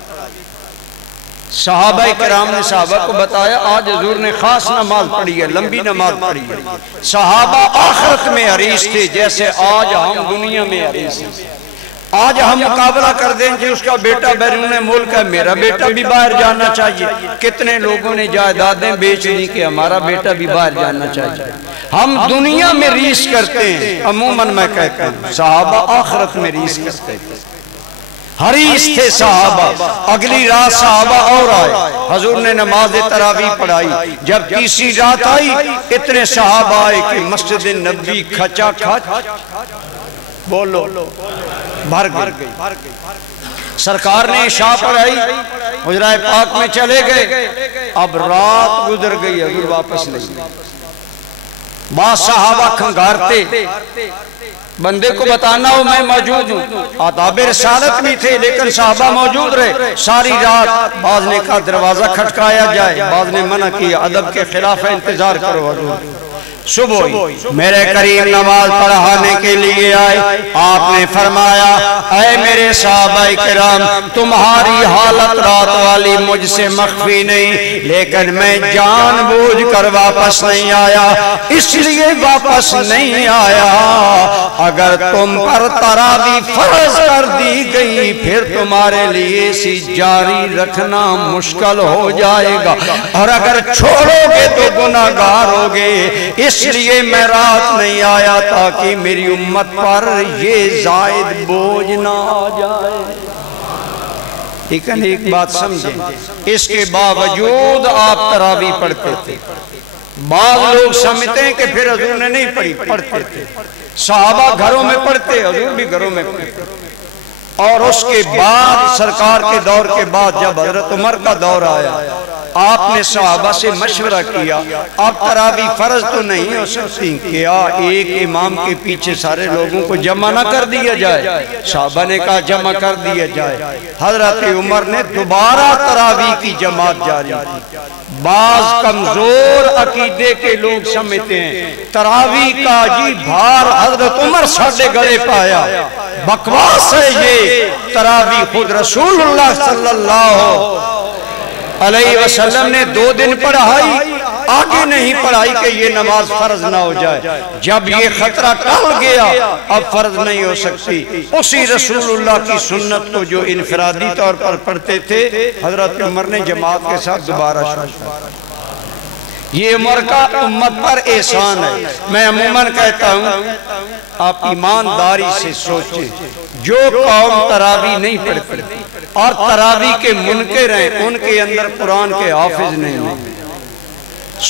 صحابہ کرام نے صحابہ کو بتایا آج حضور نے خاص نماز پڑھی ہے، لمبی نماز پڑھی ہے۔ صحابہ آخرت میں حریص تھے جیسے آج ہم دنیا میں حریص ہیں۔ آج ہم مقابلہ کر دیں کہ اس کا بیٹا بیرون ملک ہے، میرا بیٹا بھی باہر جانا چاہیے۔ کتنے لوگوں نے جائیدادیں بیچ دی کہ ہمارا بیٹا بھی باہر جانا چاہیے۔ ہم دنیا میں ریس کرتے ہیں، عموماً میں کہتا ہوں صحابہ آخرت میں ریس کرتے ہیں۔ حریص تھے صحابہ۔ اگلی رات صحابہ اور آئے، حضور نے نماز تراویح پڑھائی۔ جب تیسری رات آئی اتنے صحابہ آئے کہ مسجد نبوی کھچا کھچ بولو بھر گئی۔ سرکار نے عشاء پڑھائی، حجرہ پاک میں چلے گئے، اب رات گزر گئی، حضور واپس نہیں۔ بعض صحابہ کھنگارتے، بندے کو بتانا ہو میں موجود ہوں، آداب رسالت بھی تھے لیکن صحابہ موجود رہے ساری رات۔ بعض نے کہا دروازہ کھٹکایا جائے، بعض نے منع کیا ادب کے خلاف انتظار کرو حضور۔ صبح میرے کریم نماز پڑھانے کے لیے آئے، آپ نے فرمایا اے میرے صحابہ کرام تمہاری حالت رات والی مجھ سے مخفی نہیں، لیکن میں جان بوجھ کر واپس نہیں آیا، اس لیے واپس نہیں آیا اگر تم پر تراویح فرض کر دی گئی پھر تمہارے لیے اسی جاری رکھنا مشکل ہو جائے گا، اور اگر چھوڑو گے تو گناہگار ہوگے، اس لیے میں رات نہیں آیا تاکہ میری امت پر یہ زائد بوجھ نہ آ جائے۔ لیکن ایک بات سمجھیں، اس کے باوجود آپ تراویح پڑھتے تھے۔ بعض لوگ سمجھتے ہیں کہ پھر حضور نے نہیں پڑھی، پڑھتے تھے۔ صحابہ گھروں میں پڑھتے، حضور بھی گھروں میں پڑھتے۔ اور اس کے بعد سرکار کے دور کے بعد جب حضرت عمر کا دور آیا، آپ نے صحابہ سے مشورہ کیا اب تراویح فرض تو نہیں ہو سکتی، کیا ایک امام کے پیچھے سارے لوگوں کو جمع نہ کر دیا جائے؟ صحابہ نے کہا جمع کر دیا جائے۔ حضرت عمر نے دوبارہ تراویح کی جماعت جاری کی۔ بعض کمزور عقیدے کے لوگ سمجھتے ہیں تراویح کا جی بھار حضرت عمر ساڑھے گلے پایا، بکواس ہے یہ۔ تراویح خود رسول اللہ صلی اللہ علیہ وسلم نے 2 دن پڑھائی، آگے نہیں پڑھائی کہ یہ نماز فرض نہ ہو جائے۔ جب یہ خطرہ ٹل گیا اب فرض نہیں ہو سکتی، اسی رسول اللہ کی سنت کو جو انفرادی طور پر پڑھتے تھے حضرت عمر نے جماعت کے ساتھ دوبارہ شروع کیا۔ یہ عمر کا امت پر احسان ہے۔ میں عموماً کہتا ہوں آپ ایمانداری سے سوچیں، جو قوم تراویح نہیں پڑھتی اور تراویح کے منکر ہیں ان کے اندر قرآن کے حافظ نہیں ہیں۔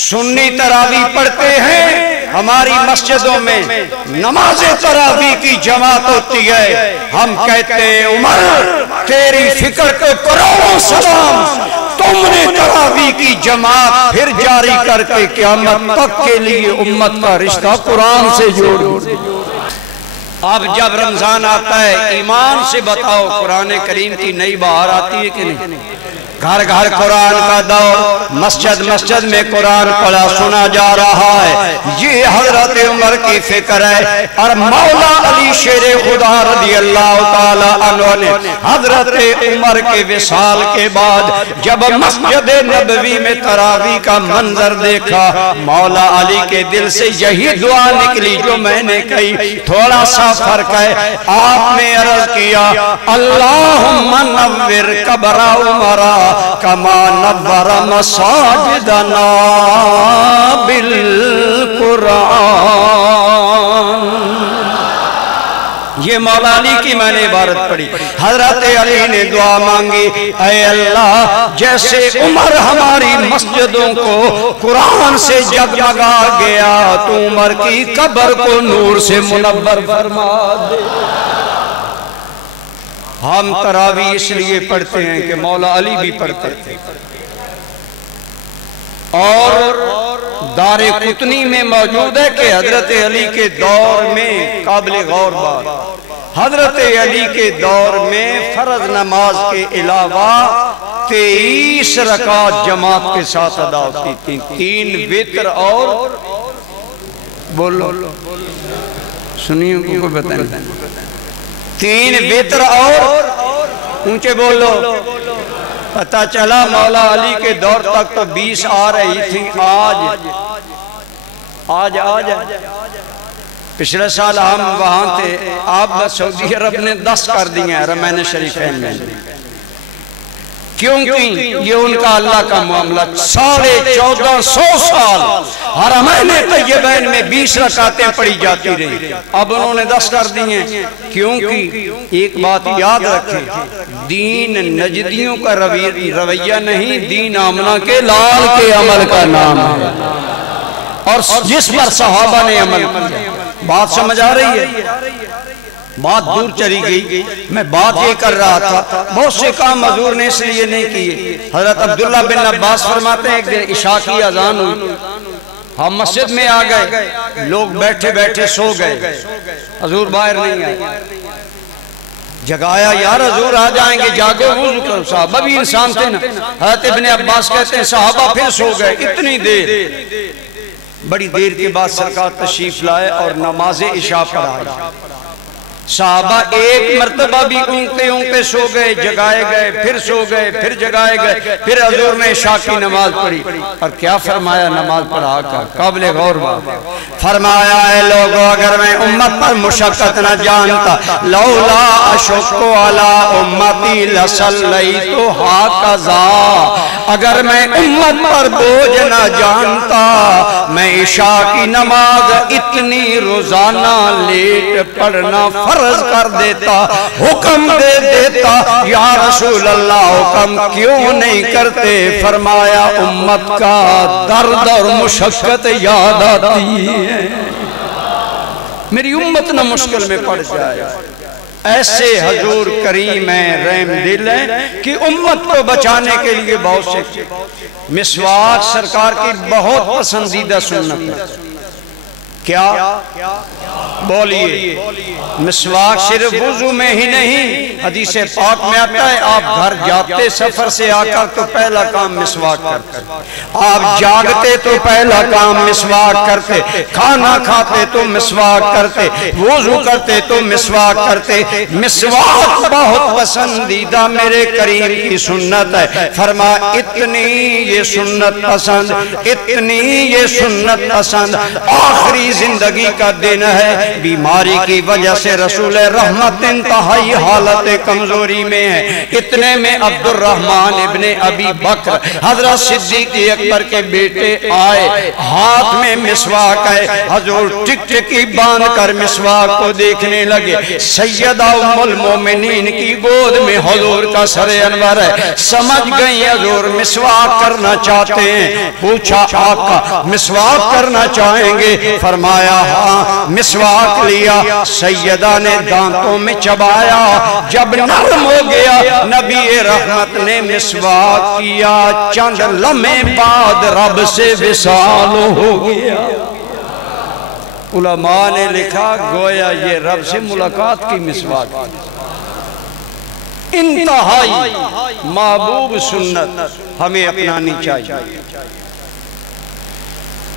سنی تراویح پڑھتے ہیں، ہماری مسجدوں میں نماز تراویح کی جماعت ہوتی ہے، ہم کہتے ہیں عمر تیری فکر کو کروڑوں سلام، تم نے تراویح کی جماعت پھر جاری کر کے قیامت تک کے لیے امت کا رشتہ قرآن سے جوڑ۔ اب جب رمضان آتا ہے ایمان سے بتاؤ قرآن کریم کی نئی بہار آتی ہے کہ نہیں؟ گھر گھر قرآن کا دور، مسجد مسجد میں قرآن پڑھا سنا جا رہا ہے۔ یہ حضرت عمر کی فکر ہے، اور مولا علی شیر خدا رضی اللہ تعالی عنہ نے حضرت عمر کے وصال کے بعد جب مسجد نبوی میں تراویح کا منظر دیکھا، مولا علی کے دل سے یہی دعا نکلی جو میں نے کہی، تھوڑا سا فرق ہے۔ آپ نے عرض کیا اللہم نور قبر عمر کما نور مساجدنا بالقرآن۔ یہ مولا علی کی میں نے عبارت پڑھی۔ حضرت علی نے دعا مانگی، اے اللہ جیسے عمر ہماری مسجدوں کو قرآن سے جگمگا گیا، تو عمر کی قبر کو نور سے منور فرما دے۔ ہم تراویح اس لیے پڑھتے ہیں کہ مولا علی بھی پڑھتے تھے، اور دار قطنی میں موجود ہے کہ حضرت علی کے دور میں قابل غور بات، حضرت علی کے دور میں فرض نماز کے علاوہ 23 رکعت جماعت کے ساتھ ادا ہوتی تھی، 3 وتر اور بولو سنیوں کو بتائیں، 3 وتر اور اونچے بولو۔ پتہ چلا مولا علی کے دور تک تو 20 آ رہی تھی، آج پچھلے سال ہم وہاں تھے، آپ سعودی عرب نے 10 کر دی ہیں حرمین شریفین میں۔ کیونکہ یہ ان کا اللہ کا معاملہ، 1450 سال حرمین طیبین میں 20 رکعتیں پڑھی جاتی رہی، اب انہوں نے 10 کر دی ہیں۔ کیونکہ ایک بات یاد رکھیں، دین نجدیوں کا رویہ نہیں، دین آمنہ کے لال کے عمل کا نام ہے، اور جس پر صحابہ نے عمل کیا۔ بات سمجھ آ رہی ہے؟ بات دور چلی گئی، میں بات یہ کر رہا تھا، بہت سے کام حضور نے اس لیے نہیں کیے۔ حضرت عبداللہ بن عباس فرماتے ہیں ایک دن عشاء کی اذان ہوئی، ہم مسجد میں آ گئے، لوگ بیٹھے بیٹھے سو گئے، حضور باہر نہیں آئے، جگایا یار حضور آ جائیں گے، جاگو وضو کرو، صحابہ بھی انسان تھے نا۔ حضرت ابن عباس کہتے ہیں صحابہ پھر سو گئے، اتنی دیر، بڑی دیر کے بعد سرکار تشریف لائے اور نماز عشاء پڑھائی۔ صحابہ ایک مرتبہ بھی اونگتے سو گئے، جگائے گئے، پھر سو گئے، پھر جگائے گئے، پھر حضور نے عشاء کی نماز پڑھی، اور کیا فرمایا نماز پڑھا کر؟ قابل غور بات فرمایا، اے لوگوں اگر میں امت پر مشقت نہ جانتا، لولا اشقو علی امتی لصلیت ہاکذا، اگر میں امت پر بوجھ نہ جانتا میں عشاء کی نماز اتنی روزانہ لیٹ پڑھنا فرض کر دیتا، حکم دے دیتا۔ یا رسول اللہ حکم کیوں نہیں کرتے؟ فرمایا امت کا درد اور مشقت یاد آتی ہے، میری امت نہ مشکل میں پڑ جائے۔ ایسے حضور کریم ہیں، رحم دل ہیں کہ امت کو بچانے کے لیے بہت سے۔ مسواک سرکار کی بہت پسندیدہ سنت ہے، کیا بولیے؟ مسواک صرف وضو میں ہی نہیں، حدیث پاک میں آتا ہے آپ گھر جاتے سفر سے آ کر تو پہلا کام مسواک کرتے، آپ جاگتے تو پہلا کام مسواک کرتے، کھانا کھاتے تو مسواک کرتے، وضو کرتے تو مسواک کرتے۔ مسواک بہت پسندیدہ میرے کریم کی سنت ہے۔ فرما اتنی یہ سنت پسند، اتنی یہ سنت پسند، آخری آخری زندگی کا دن ہے، بیماری کی وجہ سے رسول رحمت انتہائی حالت کمزوری میں ہے۔ اتنے میں عبد الرحمن ابن ابی بکر حضرت صدیق اکبر کے بیٹے آئے، ہاتھ میں مسواک ہے، حضور ٹک ٹکی باندھ کر مسواک کو دیکھنے لگے۔ سیدہ ام المومنین کی گود میں حضور کا سر انور ہے، سمجھ گئی حضور مسواک کرنا چاہتے ہیں۔ پوچھا آقا مسواک کرنا چاہیں گے؟ فرمایا ہاں۔ مسواک لیا، سیدہ نے دانتوں میں چبایا، جب نرم ہو گیا نبی رحمت نے مسواک کیا، چند لمحے بعد رب سے وصال ہو گیا۔ علماء نے لکھا گویا یہ رب سے ملاقات کی مسواک، انتہائی محبوب سنت ہمیں اپنانی چاہیے۔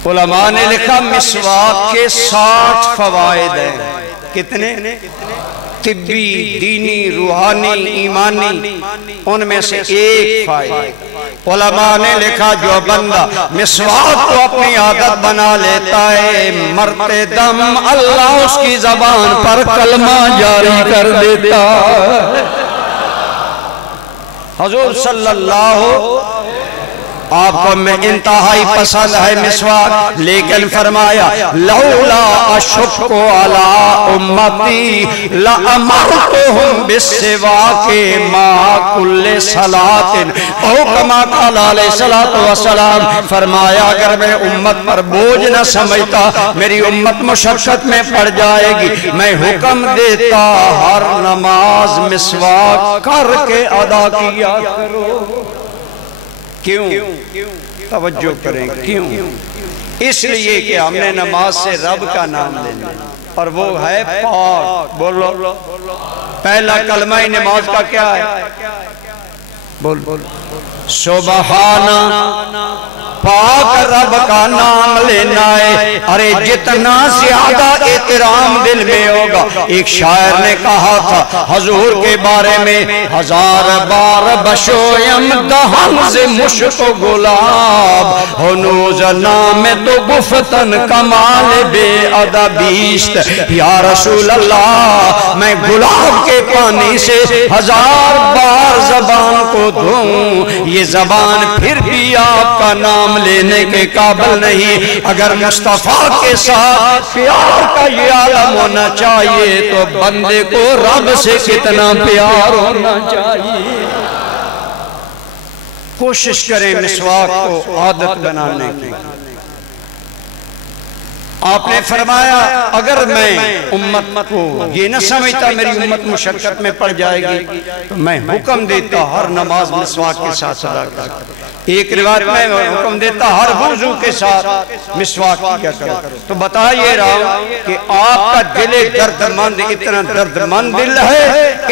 علماء نے لکھا مسواک کے 60 فوائد ہیں۔ کتنے؟ طبی، دینی، روحانی، ایمانی، ان میں سے ایک فائدہ۔ علماء نے لکھا جو بندہ مسواک کو اپنی عادت بنا لیتا ہے، مرتے دم اللہ اس کی زبان پر کلمہ جاری کر دیتا ہے۔ حضور صلی اللہ آپ کو میں انتہائی پسند ہے مسواک، لیکن فرمایا لولا اشق علی امتی لامرتهم بالسواک مع کل صلاۃ او کما قال علیہ الصلوۃ والسلام۔ فرمایا اگر میں امت پر بوجھ نہ سمجھتا، میری امت مشقت میں پڑ جائے گی، میں حکم دیتا ہر نماز مسواک کر کے ادا کیا کرو۔ کیوں؟ توجہ کریں، کیوں؟ اس لیے کہ ہم نے نماز سے رب کا نام لینا، اور وہ ہے پاک۔ بولو، پہلا کلمہ نماز کا کیا ہے؟ بول سبحانہ، پاک رب کا نام لینا ہے۔ ارے جتنا زیادہ احترام دل میں ہوگا، ایک شاعر نے کہا تھا حضور کے بارے میں، ہزار بار بشویم دہن سے مشک و گلاب، ہنوز نام تو گفتن کمال بے ادبیست۔ یا رسول اللہ میں گلاب کے پانی سے ہزار بار زبان کو دھوں، یہ زبان پھر بھی آپ کا نام لینے کے قابل نہیں۔ اگر مصطفیٰ کے ساتھ پیار کا یہ عالم ہونا چاہیے تو بندے کو رب سے کتنا پیار ہونا چاہیے۔ کوشش کریں مسواک کو عادت بنانے کی۔ آپ نے فرمایا اگر میں امت کو یہ نہ سمجھتا میری امت مشقت میں پڑ جائے گی تو میں حکم دیتا ہر نماز مسواک کے ساتھ ادا کرو۔ ایک روایت میں حکم دیتا ہر وضو کے ساتھ مسواک کیا کرو۔ تو بتا یہ رہا کہ آپ کا دل درد مند، اتنا درد مند دل ہے،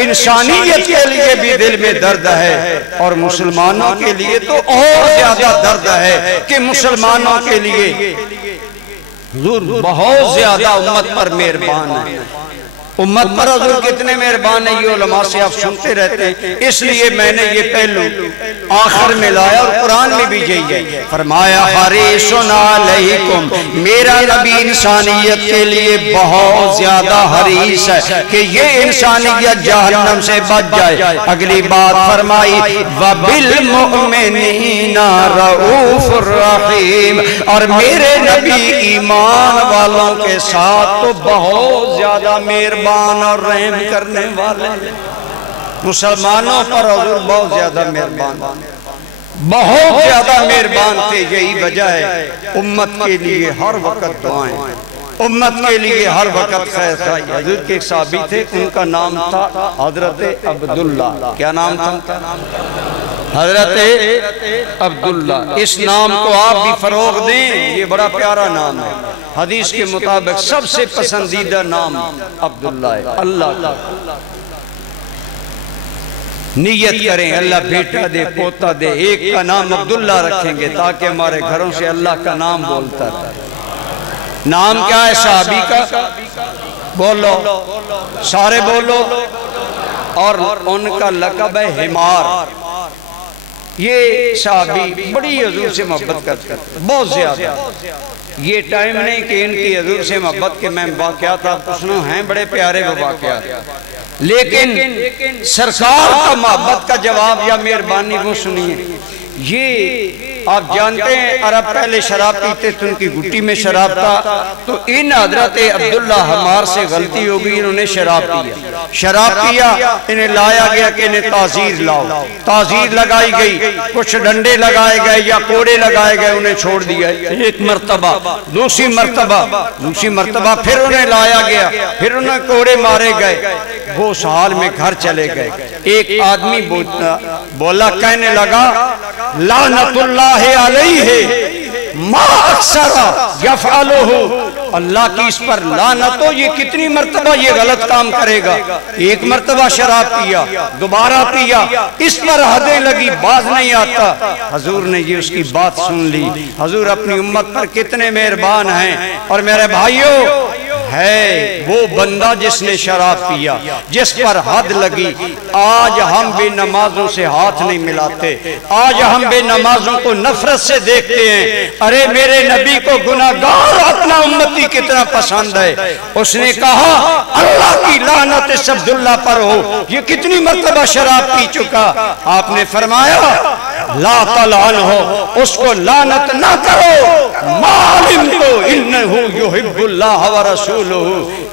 انسانیت کے لیے بھی دل میں درد ہے، اور مسلمانوں کے لیے تو اور زیادہ درد ہے کہ مسلمانوں کے لیے حضور بہت زیادہ امت پر مہربان ہے۔ امت پر حضور کتنے مہربان ہیں یہ علماء سے آپ سنتے رہتے ہیں، اس لیے میں نے یہ پہلو آخر میں لایا، اور قرآن میں بھی یہی ہے۔ فرمایا حریص علیکم، میرا نبی انسانیت کے لیے بہت زیادہ حریص ہے کہ یہ انسانیت جہنم سے بچ جائے۔ اگلی بات فرمائی وَبِالْمُؤْمِنِينَ رَؤُوفٌ الرحیم، اور میرے نبی ایمان والوں کے ساتھ تو بہت زیادہ مہربان اور رحم کرنے والے۔ مسلمانوں پر حضور بہت زیادہ مہربان، بہت زیادہ مہربان تھے۔ یہی وجہ ہے امت کے لیے ہر وقت دعائیں، امت کے لیے ہر وقت خیر خواہی۔ حضور کے ایک صحابی تھے، ان کا نام تھا حضرت عبداللہ۔ کیا نام تھا؟ حضرت عبداللہ۔ اس نام کو آپ بھی فروغ دیں، یہ بڑا پیارا نام ہے۔ حدیث کے مطابق سب سے پسندیدہ نام عبداللہ ہے۔ اللہ کا نیت کریں اللہ بیٹا دے پوتا دے، ایک کا نام عبداللہ رکھیں گے تاکہ ہمارے گھروں سے اللہ کا نام بولتا رہے۔ نام کیا ہے صحابی کا؟ بولو، سارے بولو۔ اور ان کا لقب ہے حمار۔ یہ صحابی بڑی حضور سے محبت کرتے ہیں، بہت زیادہ۔ یہ ٹائم نہیں کہ ان کی حضور سے محبت کے میں واقعات آپ کو سنوں، ہیں بڑے پیارے وہ واقعات، لیکن سرکار کا محبت کا جواب یا مہربانی وہ سنیے۔ یہ آپ جانتے ہیں عرب پہلے شراب پیتے تھے، ان کی گھٹی میں شراب تھا، تو ان حضرت عبداللہ حمار سے غلطی ہو گئی، انہوں نے شراب پیا، انہیں لایا گیا کہ انہیں تعزیر لاؤ، تعزیر لگائی گئی، کچھ ڈنڈے لگائے گئے یا کوڑے لگائے گئے، انہیں چھوڑ دیا ایک مرتبہ، دوسری مرتبہ پھر انہیں لایا گیا، پھر انہیں کوڑے مارے گئے، وہ اس حال میں گھر چلے گئے۔ ایک آدمی بولا، کہنے لگا لعنت اللہ علیہ ما اکثر یفعلہ، اللہ کی اس پر لعنت ہو، یہ کتنی مرتبہ یہ غلط کام کرے گا۔ ایک مرتبہ شراب پیا، دوبارہ پیا، اس پر حدیں لگی، باز نہیں آتا۔ حضور نے یہ اس کی بات سن لی۔ حضور اپنی امت پر کتنے مہربان ہیں۔ اور میرے بھائیوں، ہے وہ بندہ جس نے شراب پیا، جس پر حد لگی۔ آج ہم بے نمازوں سے ہاتھ نہیں ملاتے، آج ہم بے نمازوں کو نفرت سے دیکھتے ہیں۔ ارے میرے نبی کو گناہگار اپنا امتی کتنا پسند ہے۔ اس نے کہا اللہ کی لعنت اس عبداللہ پر ہو، یہ کتنی مرتبہ شراب پی چکا۔ آپ نے فرمایا لا تلعنہ، اس کو لعنت نہ کرو، معلوم کو انہو یحب اللہ ورسولہ،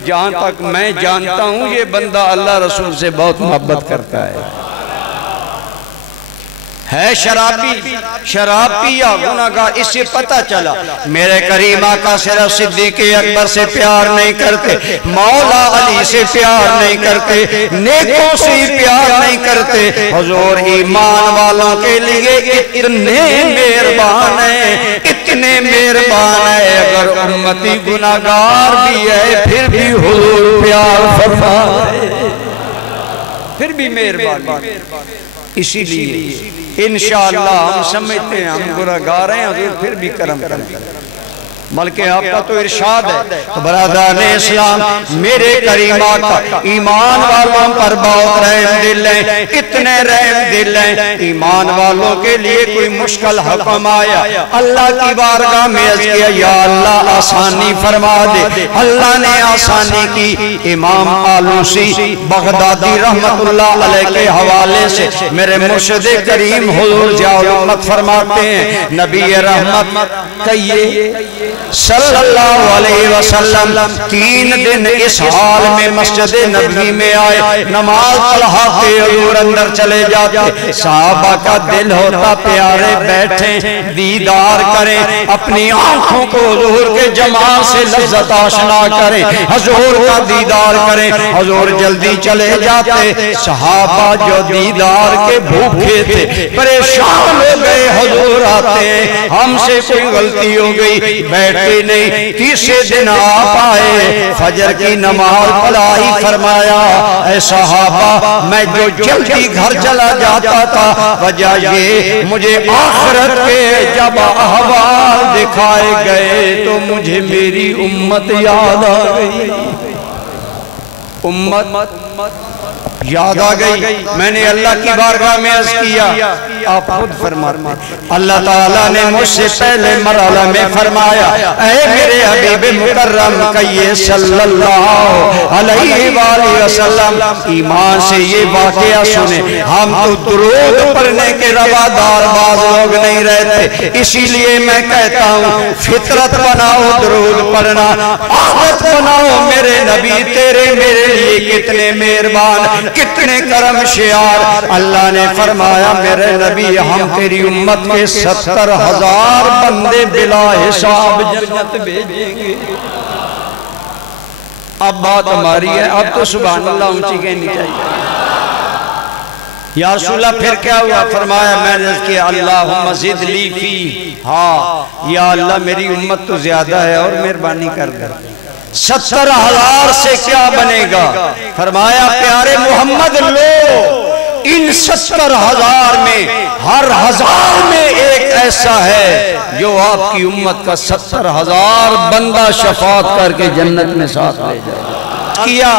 جہاں تک میں جانتا ہوں یہ بندہ اللہ رسول سے بہت محبت کرتا ہے شرابی، شراب پیا، گناہگار، اس سے پتہ چلا میرے کریم آقا صرف صدیق اکبر سے پیار نہیں کرتے، مولا علی سے پیار نہیں کرتے، نیکوں سے پیار نہیں کرتے۔ حضور ایمان والوں کے لیے اتنے مہربان ہیں، اتنے مہربان ہیں، اگر امتی گناہگار بھی ہے پھر بھی حضور پیار فرمائے، پھر بھی مہربان۔ اسی لیے انشاءاللہ ہم سمجھتے ہیں ہم گناہگار ہیں، حضور پھر بھی کرم کریں، بلکہ آپ کا تو ارشاد ہے۔ تو برادران اسلام، میرے کریم آقا ایمان والوں پر بہت رحم دل ہیں، اتنے رحم دل ہیں، ایمان والوں کے لیے کوئی مشکل حکم آیا، اللہ کی بارگاہ میں عرض کیا یا اللہ آسانی فرما دے۔ اللہ نے آسانی کی۔ امام آلوسی بغدادی رحمت اللہ علیہ کے حوالے سے میرے مرشد کریم حضور ضیاء الامت فرماتے ہیں، نبی رحمت کہیے صلی اللہ علیہ وسلم 3 دن اس حال میں مسجد نبوی میں آئے، نماز پڑھاتے حضور اندر چلے جاتے، صحابہ کا دل ہوتا پیارے بیٹھیں دیدار کریں، اپنی آنکھوں کو حضور کے جمال سے لذت آشنا کریں، حضور کا دیدار کریں۔ حضور جلدی چلے جاتے، صحابہ جو دیدار کے بھوکے تھے پریشان ہو گئے، حضور آتے ہیں ہم سے کوئی غلطی ہو گئی، بیٹھتے نہیں۔ تیسرے دن آپ آئے، فجر کی نماز پڑھائی، فرمایا اے صحابہ میں جو جلدی گھر چلا جاتا تھا وجہ یہ مجھے آخرت کے جب احوال دکھائے گئے تو مجھے میری امت یاد آ گئی، امت یاد آ گئی۔ میں نے اللہ کی بارگاہ میں عرض کیا، آپ خود فرماتے ہیں اللہ تعالیٰ نے مجھ سے پہلے مرحلہ میں فرمایا اے میرے حبیب مکرم کہیے صلی اللہ علیہ وآلہ وسلم، ایمان سے یہ واقعہ سنیں، ہم تو درود پڑھنے کے روادار بعض لوگ نہیں رہتے، اسی لیے میں کہتا ہوں فطرت بناؤ درود پڑھنا، عادت بناؤ۔ میرے نبی تیرے میرے لیے کتنے مہربان، کتنے کرم شیار۔ اللہ نے فرمایا میرے نبی ہم تیری امت کے 70,000 بندے بلا حساب جنت بھیجیں گے۔ اب بات ہماری ہے، اب تو سبحان اللہ اونچی کہنی چاہیے۔ یا رسول اللہ پھر کیا ہوا؟ فرمایا میں نے کہا اللہم زد لی فی، ہاں یا اللہ میری امت تو زیادہ ہے اور مہربانی کر دے۔ 70,000 سے کیا بنے گا؟ فرمایا پیارے محمد لو ان 70,000 میں ہر 1000 میں ایک ایسا ہے جو آپ کی امت کا 70,000 بندہ شفاعت کر کے جنت میں ساتھ لے جائے۔ عرض کیا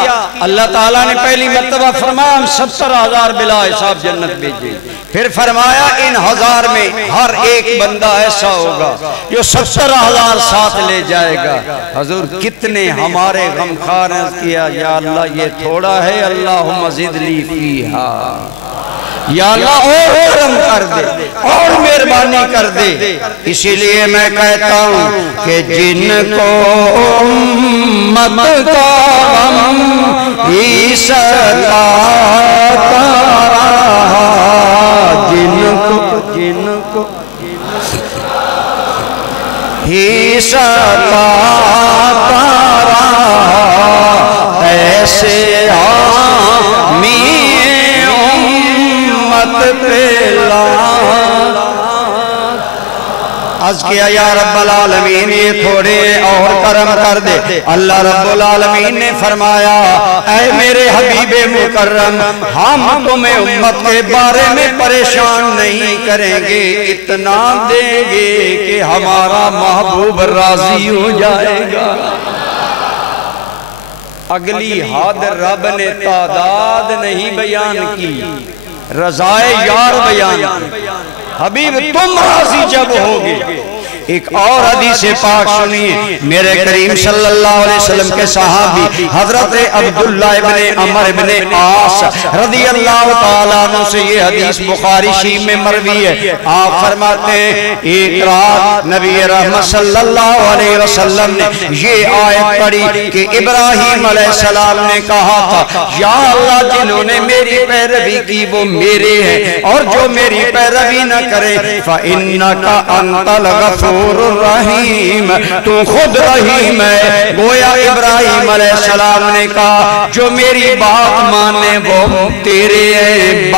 اللہ تعالیٰ نے پہلی مرتبہ فرمایا ہم 70,000 بلا حساب جنت بھیجیں، پھر فرمایا ان 1000 میں ہر ایک بندہ ایسا ہوگا جو 70,000 ساتھ لے جائے گا۔ حضور کتنے ہمارے غمخوار ہیں، کیا یا اللہ یہ تھوڑا ہے، اللہم زد لی فیہا، یا اللہ اور کرم کر دے اور مہربانی کر دے۔ اسی لیے میں کہتا ہوں کہ جن کو امت کا غم ہی ستاتا رہا، جن کو ہی ستاتا رہا، ایسے عرض کیا یا رب العالمین یہ تھوڑے اور کرم کر دے۔ اللہ رب العالمین نے فرمایا اے میرے حبیب مکرم ہم تمہیں امت کے بارے میں پریشان نہیں کریں گے، اتنا دیں گے کہ ہمارا محبوب راضی ہو جائے گا۔ اگلی حد رب نے تعداد نہیں بیان کی، رضائے یار بیان کی۔ حبیب تم راضی جب ہوگے۔ ایک اور حدیث پاک سنیے، میرے کریم صلی اللہ علیہ وسلم کے صحابی حضرت عبداللہ ابن عمر ابن عاص رضی اللہ تعالیٰ عنہ سے یہ حدیث بخاری شریف میں مروی ہے۔ آپ فرماتے ہیں ایک رات نبی رحمت صلی اللہ علیہ وسلم نے یہ آیت پڑھی کہ ابراہیم علیہ السلام نے کہا تھا یا اللہ جنہوں نے میری پیروی کی وہ میرے ہیں، اور جو میری پیروی نہ کرے فَإِنَّكَ أَنْتَ الْغَفُورُ الرحیم، تو خود رحیم ہے۔ گویا ابراہیم علیہ السلام نے کہا جو میری بات مانے وہ تیرے ہیں،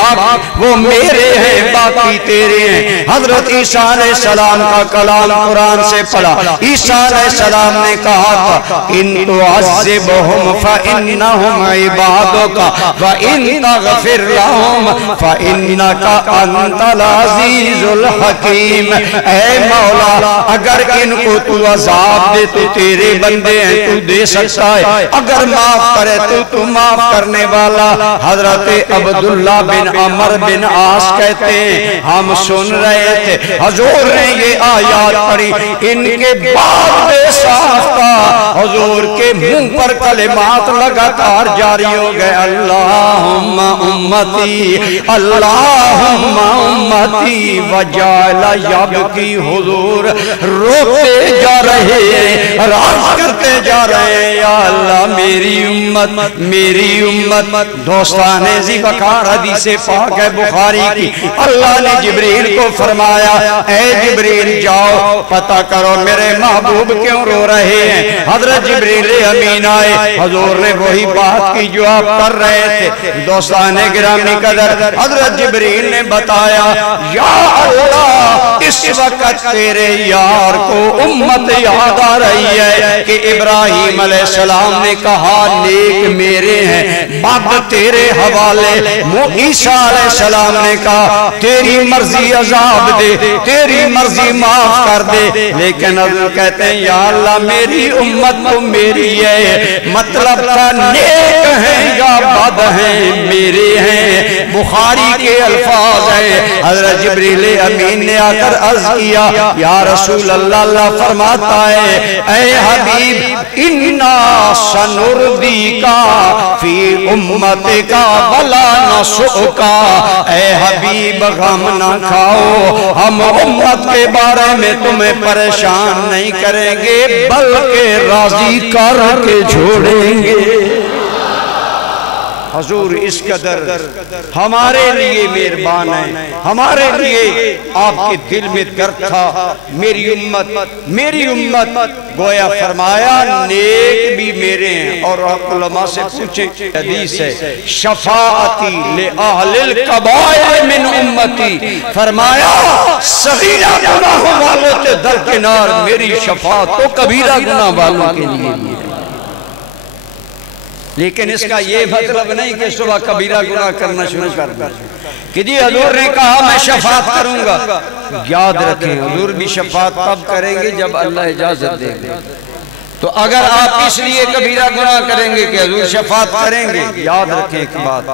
وہ میرے ہیں، باقی تیرے ہیں۔ حضرت عیسیٰ علیہ السلام کا کلام قرآن سے پڑھا، عیسیٰ علیہ السلام نے کہا تھا ان تعذبہم فإنہم عبادک وإن تغفر لہم فإنک انت العزیز الحکیم۔ اے مولا اگر ان کو تو عذاب دے تو تیرے بندے ہیں، تو دے سکتا ہے، اگر معاف کرے تو معاف کرنے والا۔ حضرت عبداللہ بن عمر بن عاص کہتے ہیں ہم سن رہے تھے حضور نے یہ آیات پڑھی، ان کے بعد بے ساختہ حضور کے منہ پر کلمات لگاتار جاری ہو گئے، اللہم امتی اللہم امتی، وجعل یبکی حضور روتے جا رہے ہیں، راز کرتے جا رہے ہیں یا اللہ میری امت میری امت۔ دوستان ذیبکار حدیث پاک ہے بخاری کی، اللہ نے جبریل کو فرمایا اے جبریل جاؤ پتہ کرو میرے محبوب کیوں رو رہے ہیں۔ حضرت جبریل امین آئے، حضور نے وہی بات کی جو آپ کر رہے تھے۔ دوستان گرامی قدر حضرت جبریل نے بتایا یا اللہ اس وقت تیرے یار کو امت یاد آ رہی ہے کہ ابراہیم علیہ السلام نے کہا نیک میرے ہیں بد تیرے حوالے، عیسیٰ علیہ السلام نے کہا تیری مرضی عذاب دے، تیری مرضی معاف کر دے، لیکن حضرت کہتے ہیں یا اللہ میری امت تو میری ہے، مطلب تھا نیک ہیں یا بد ہیں میرے ہیں۔ بخاری کے الفاظ ہیں، حضرت جبریل امین نے آ کر عرض کیا یا رسول اللہ، اللہ فرماتا ہے اے حبیب انا سنردیکا فی امتکا ولا نسؤکا، اے حبیب غم نہ کھاؤ، ہم امت کے بارے میں تمہیں پریشان نہیں کریں گے بلکہ راضی کر کے چھوڑیں گے۔ حضور اس قدر ہمارے لیے مہربان ہے، ہمارے لیے آپ کے دل میں درد تھا میری امت گویا فرمایا نیک بھی میرے ہیں۔ اور علماء سے پوچھیں حدیث ہے شفاعتی لأہل الکبائر من امتی، فرمایا صغیرہ گناہ والوں سے درکنار میری شفاعت تو کبیرہ گناہ والوں کے لیے بھی ہے۔ لیکن اس کا یہ مطلب نہیں کہ صبح کبیرہ گناہ کرنا شروع کر دیں کہ جی حضور نے کہا میں شفاعت کروں گا۔ یاد رکھیں حضور بھی شفاعت تب کریں گے جب اللہ اجازت دے گا۔ تو اگر آپ اس لیے کبیرہ گناہ کریں گے کہ حضور شفاعت کریں گے، یاد رکھیں ایک بات،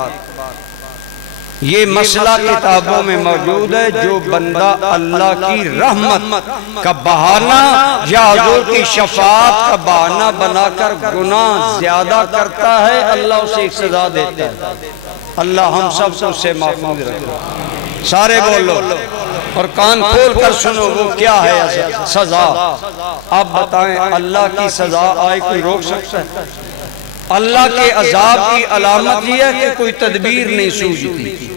یہ مسئلہ کتابوں میں موجود ہے، جو بندہ اللہ کی رحمت کا بہانہ یا حضور کی شفاعت کا بہانہ بنا کر گناہ زیادہ کرتا ہے، اللہ اسے ایک سزا دیتا ہے۔ اللہ ہم سب کو اس سے محفوظ رکھے۔ سارے بولو اور کان کھول کر سنو، وہ کیا ہے سزا؟ آپ بتائیں، اللہ کی سزا آئے کوئی روک سکتا ہے؟ اللہ کے عذاب کی علامت یہ ہے کہ کوئی تدبیر نہیں سوجھتی۔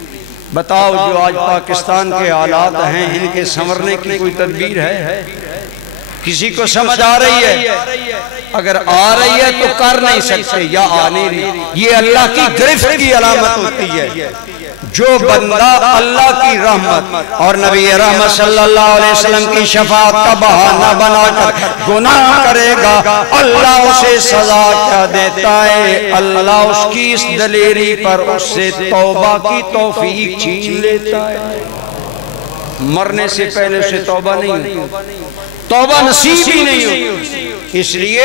بتاؤ، جو آج پاکستان کے حالات ہیں، ان کے سنورنے کی کوئی تدبیر ہے؟ کسی کو سمجھ آ رہی ہے؟ اگر آ رہی ہے تو کر نہیں سکتے یا آنے نہیں، یہ اللہ کی گرفت کی علامت ہوتی ہے۔ جو بندہ اللہ کی رحمت اور نبی رحمت صلی اللہ علیہ وسلم کی شفاعت کا بہانہ بنا کر گناہ کرے گا، اللہ اسے سزا کیا دیتا ہے؟ اللہ اس کی اس دلیری پر اس سے توبہ کی توفیق چھین لیتا ہے۔ مرنے سے پہلے اسے توبہ نہیں ہوتی، توبہ نصیب ہی نہیں ہوتی۔ اس لیے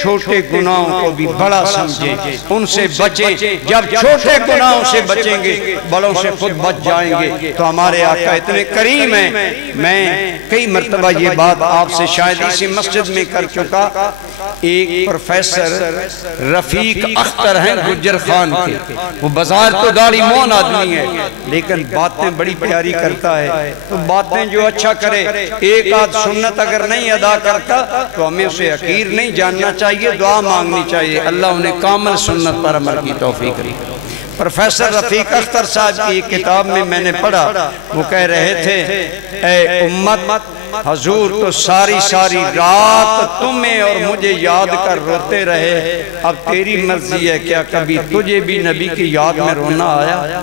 چھوٹے گناہوں کو بھی بڑا سمجھیں، ان سے بچیں۔ جب چھوٹے گناہوں سے بچیں گے، بڑوں سے خود بچ جائیں گے۔ تو ہمارے آقا اتنے کریم ہیں۔ میں کئی مرتبہ یہ بات آپ سے شاید اسی مسجد میں کر چکا۔ ایک پروفیسر رفیق اختر ہیں گجر خان کے، وہ بظاہر تو داڑھی مون آدمی ہے، لیکن باتیں بڑی پیاری کرتا ہے۔ تو باتیں جو اچھا کرے، ایک آدھ سنت اگر نہیں ادا کرتا تو ہمیں اسے حقیر نہیں جاننا چاہیے، دعا مانگنی چاہیے، اللہ انہیں کامل سنت پر عمل کی توفیق دی۔ پروفیسر رفیق اختر صاحب کی ایک کتاب میں نے پڑھا، وہ کہہ رہے تھے، اے امت، حضور تو ساری رات تمہیں اور مجھے یاد کر روتے رہے، اب تیری مرضی ہے، کیا کبھی تجھے بھی نبی کی یاد میں رونا آیا؟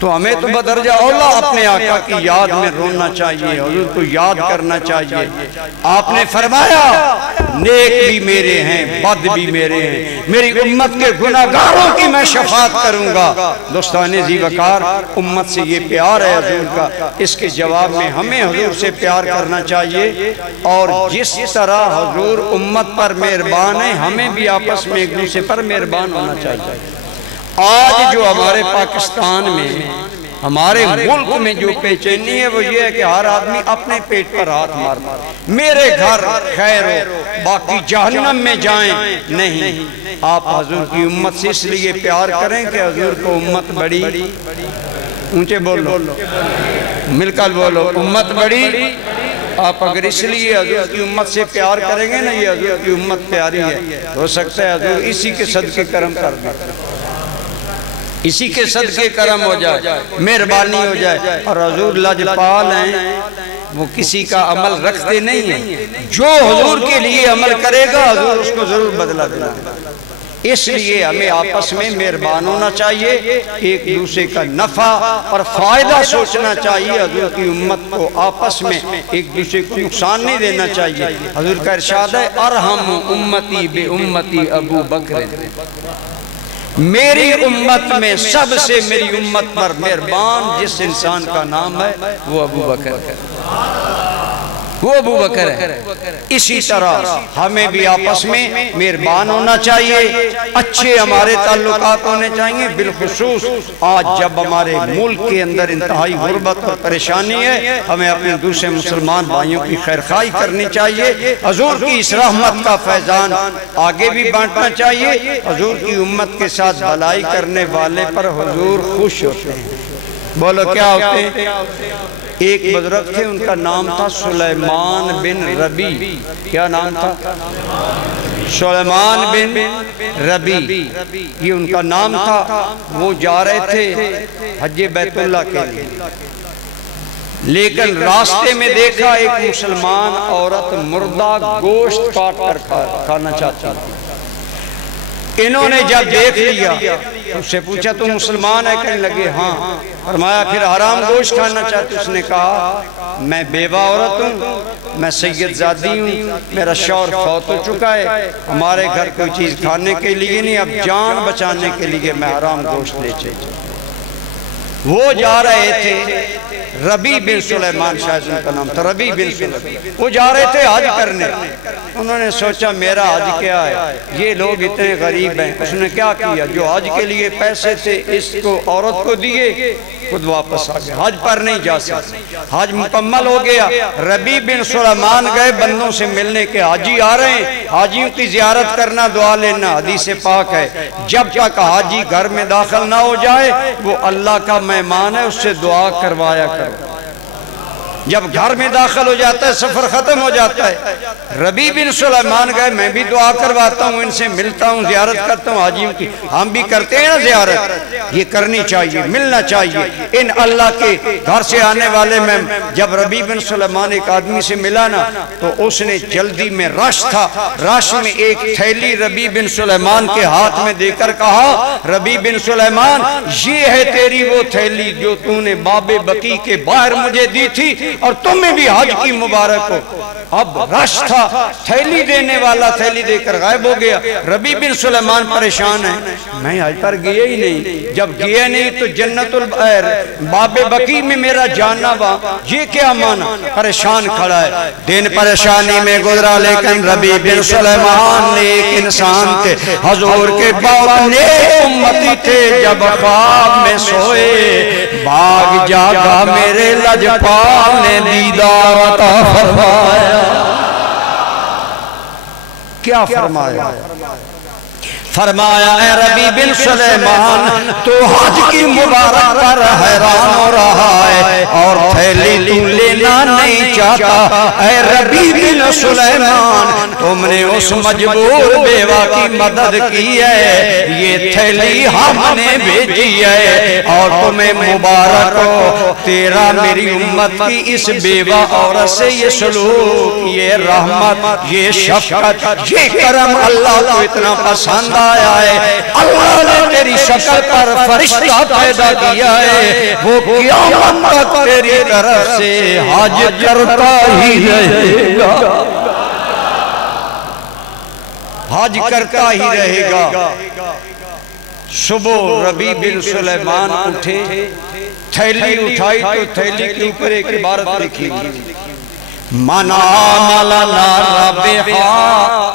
تو ہمیں تو بدرجہ اولا اپنے آقا کی یاد میں رونا چاہیے، حضور کو یاد کرنا چاہیے۔ آپ نے فرمایا، نیک بھی میرے ہیں، بد بھی میرے ہیں، میری امت کے گناہگاروں کی میں شفاعت کروں گا۔ دوستان ذی وقار، امت سے یہ پیار ہے حضور کا، اس کے جواب میں ہمیں حضور سے پیار کرنا چاہیے، اور جس طرح حضور امت پر مہربان ہیں، ہمیں بھی آپس میں ایک دوسرے پر مہربان ہونا چاہیے۔ آج جو ہمارے پاکستان میں، ہمارے ملک میں جو بے-چینی ہے، وہ یہ ہے کہ ہر آدمی اپنے پیٹ پر ہاتھ مارتا ہے، میرے گھر خیر ہو، باقی جہنم میں جائیں نہیں۔ آپ حضور کی امت سے اس لیے پیار کریں کہ حضور کو امت بڑی، اونچے بولو، مل کر بولو، امت بڑی۔ آپ اگر اس لیے حضور کی امت سے پیار کریں گے نا، یہ حضور کی امت پیاری ہے، ہو سکتا ہے حضور اسی کے صدقے کرم کر دیں، اسی کے صدقے کرم ہو جائے، مہربانی ہو جائے۔ اور حضور لجپال ہیں، وہ کسی کا عمل رکھتے نہیں ہیں، جو حضور کے لیے عمل کرے گا حضور اس کو ضرور بدلہ دینا۔ اس لیے ہمیں آپس میں مہربان ہونا چاہیے، ایک دوسرے کا نفع اور فائدہ سوچنا چاہیے، حضور کی امت کو آپس میں ایک دوسرے کو نقصان نہیں دینا چاہیے۔ حضور کا ارشاد ہے، ارحم امتی بے امتی ابو بکر، میری امت میں سب سے میری امت پر مہربان جس انسان کا نام ہے وہ ابو بکر ہے، وہ ابو بکر ہے۔ اسی طرح ہمیں بھی آپس میں مہربان ہونا چاہیے، اچھے ہمارے تعلقات ہونے چاہیے۔ بالخصوص آج جب ہمارے ملک کے اندر انتہائی غربت اور پریشانی ہے، ہمیں اپنے دوسرے مسلمان بھائیوں کی خیرخواہی کرنی چاہیے، حضور کی اس رحمت کا فیضان آگے بھی بانٹنا چاہیے۔ حضور کی امت کے ساتھ بھلائی کرنے والے پر حضور خوش ہوتے ہیں۔ بولو کیا ہوتے ہیں؟ ایک بزرگ تھے، ان کا نام تھا سلیمان بن ربی۔ کیا نام تھا؟ سلیمان بن ربی، یہ ان کا نام تھا۔ وہ جا رہے تھے حج بیت اللہ کے لیے، لیکن راستے میں دیکھا ایک مسلمان عورت مردہ گوشت کاٹ کر کھانا چاہتی تھی۔ انہوں نے جب دیکھ لیا اس سے پوچھا تو مسلمان ہے؟ کہنے لگے ہاں۔ فرمایا پھر حرام گوشت کھانا چاہتے؟ اس نے کہا میں بیوہ عورت ہوں، میں سید زادی ہوں، میرا شوہر فوت ہو چکا ہے، ہمارے گھر کوئی چیز کھانے کے لیے نہیں، اب جان بچانے کے لیے میں حرام گوشت لے چاہیے۔ وہ جا رہے تھے، ربی بن سلیمان شاید ان کا نام تھا، ربی بن سلیمان، وہ جا رہے تھے حج کرنے، انہوں نے سوچا میرا حج کیا ہے، یہ لوگ اتنے غریب ہیں، اس نے کیا کیا، جو حج کے لیے پیسے تھے اس کو عورت کو دیے، خود واپس آ گئے، حج پر نہیں جا سکتے، حج مکمل ہو گیا، ربی بن سلیمان گئے بندوں سے ملنے کے، حاجی آ رہے ہیں، حاجیوں کی زیارت کرنا دعا لینا حدیث پاک ہے، جب تک حاجی گھر میں داخل نہ ہو جائے وہ اللہ کا مہمان ہے، اس سے دعا کروایا کرو، جب گھر میں داخل ہو جاتا ہے سفر ختم ہو جاتا ہے، ربی بن سلیمان گئے میں بھی دعا کرواتا ہوں، ان سے ملتا ہوں، زیارت کرتا ہوں حاجیوں کی، ہم بھی کرتے ہیں نا زیارت، یہ کرنی چاہیے، ملنا چاہیے ان اللہ کے گھر سے آنے والے میں۔ جب ربی بن سلیمان ایک آدمی سے ملا نا تو اس نے جلدی میں رش تھا، رش میں ایک تھیلی ربی بن سلیمان کے ہاتھ میں دے کر کہا ربی بن سلیمان یہ ہے تیری وہ تھیلی جو تو نے باب بقی کے باہر مجھے دی تھی اور تمہیں بھی حج کی مبارک ہو۔ اب رش تھا، تھیلی دینے والا تھیلی دے کر غائب ہو گیا، ربی بن سلیمان پریشان ہے، میں حج پر گیا ہی نہیں، جب گیا نہیں تو جنت باب بقی میں میرا جاننا با، یہ کیا مانا، پریشان کھڑا ہے، دن پریشانی میں گزرا لیکن ربی بن سلیمان نیک انسان تھے، حضور کے باپ نیک امتی تھے، جب خواب میں سوئے باغ جاگا میرے لجپال نے دیدار عطا فرمایا، کیا فرمایا؟ فرمایا اے ربی بن سلیمان تو حج کی مبارک پر حیران ہو رہا ہے اور تھیلی تو لینا نہیں چاہتا، اے ربی بن سلیمان تم نے اس مجبور بیوہ کی مدد کی ہے، یہ تھیلی ہم نے بھیجی ہے اور تمہیں مبارک ہو، تیرا میری امت کی اس بیوہ عورت سے یہ سلوک، یہ رحمت، یہ شفقت، یہ کرم اللہ کو اتنا پسند آیا ہے، اللہ نے تیری شکل پر فرشتہ پیدا کیا ہے، وہ قیامت تک تیری طرف سے حج کرتا ہی رہے گا، حج کرتا ہی رہے گا۔ صبح ربی بن سلیمان اٹھے، تھیلی اٹھائی تو تھیلی کے اوپر ایک عبارت لکھی گئی، من عاملنا ربحا،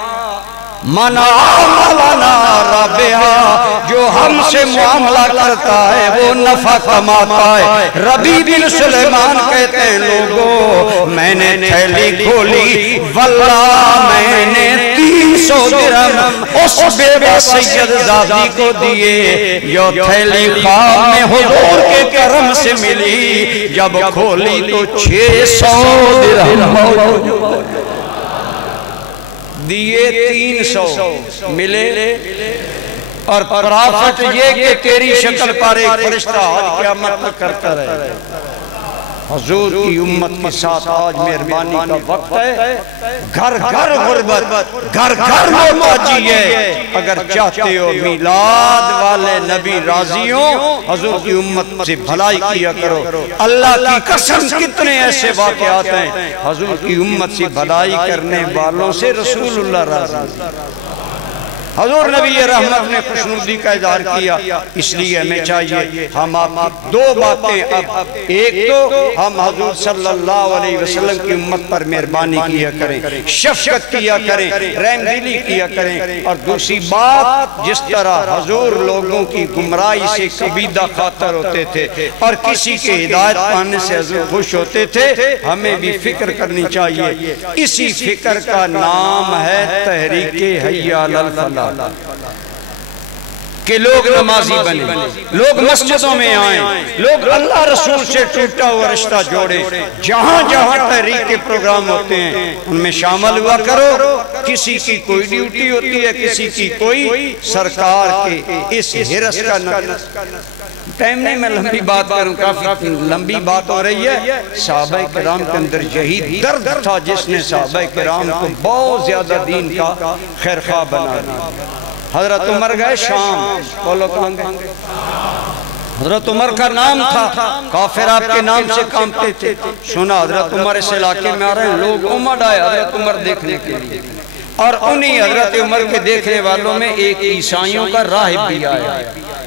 من عاملنا ربحا، جو ہم سے معاملہ کرتا ہے وہ نفع کماتا ہے۔ ربی بن سلیمان کہتے ہیں لوگوں میں نے تھیلی کھولی، واللہ میں نے 300 درہم اس بیوہ سید زادی کو دیے، یہ تھیلی خواب میں حضور کے کرم سے ملی، جب کھولی تو 600 درہم دیے، 300 ملے، اور پرافت یہ کہ تیری شکل پر ایک فرشتہ حج قیامت تک کرتا رہے۔ حضور کی امت کے ساتھ آج مہربانی کا وقت ہے، گھر گھر غربت، گھر گھر محتاجی ہے، اگر چاہتے ہو میلاد والے نبی راضی ہوں حضور کی امت سے بھلائی کیا کرو، اللہ کی قسم کتنے ایسے واقعات ہیں، حضور کی امت سے بھلائی کرنے والوں سے رسول اللہ راضی، حضور نبی رحمت نے خوشنودی کا اظہار کیا، اس لیے ہمیں چاہیے ہم آپ دو باتیں، اب ایک تو ہم حضور صلی اللہ علیہ وسلم کی امت پر مہربانی کیا کریں، شفقت کیا کریں، رحم دلی کیا کریں، اور دوسری بات جس طرح حضور لوگوں کی گمراہی سے کبیدہ خاطر ہوتے تھے اور کسی کے ہدایت پانے سے حضور خوش ہوتے تھے، ہمیں بھی فکر کرنی چاہیے، اسی فکر کا نام ہے تحریک حی علی الفلاح، کہ لوگ نمازی بنے، لوگ مسجدوں میں آئیں، لوگ اللہ رسول سے ٹوٹا ہوا رشتہ جوڑیں، جہاں جہاں تحریک کے پروگرام ہوتے ہیں ان میں شامل ہوا کرو، کسی کی کوئی ڈیوٹی ہوتی ہے، کسی کی کوئی، سرکار کے اس حرص کا ٹائم نہیں میں لمبی بات کروں، کافی لمبی بات ہو رہی ہے، صحابہ کرام کے اندر یہی درد تھا جس نے صحابہ کرام کو بہت زیادہ دین کا خیرخواہ بنا دیا۔ حضرت عمر گئے شام، بولو کہاں گئے؟ حضرت عمر کا نام تھا، کافر آپ کے نام سے کامتے تھے، سنا حضرت عمر اس علاقے میں آ رہے ہیں، لوگ امڑ آئے حضرت عمر دیکھنے کے لیے، اور انہی حضرت عمر کے دیکھنے والوں میں ایک عیسائیوں کا راہب بھی آیا،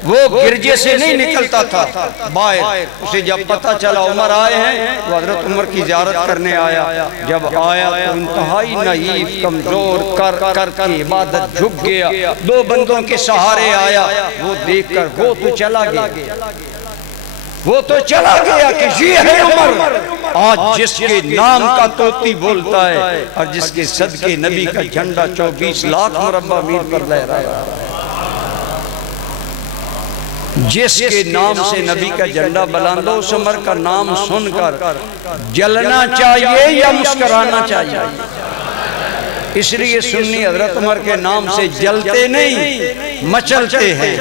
وہ گرجے سے نہیں نکلتا تھا باہر، اسے جب پتہ چلا عمر آئے ہیں وہ حضرت عمر کی زیارت کرنے آیا، جب آیا تو انتہائی نحیف کمزور کر کے عبادت جھک گیا، دو بندوں کے سہارے آیا، وہ دیکھ کر وہ تو چلا گیا کہ یہ ہے عمر، آج جس کے نام کا طوطی بولتا ہے اور جس کے صدقے نبی کا جھنڈا 24 لاکھ مربع میل پر لہرا رہا ہے، جس کے نام سے نبی کا جھنڈا بلند ہو، اس عمر کا نام سن کر جلنا چاہیے یا مسکرانا چاہیے؟ اس لیے سنی حضرت عمر کے نام سے جلتے نہیں، مچلتے ہیں،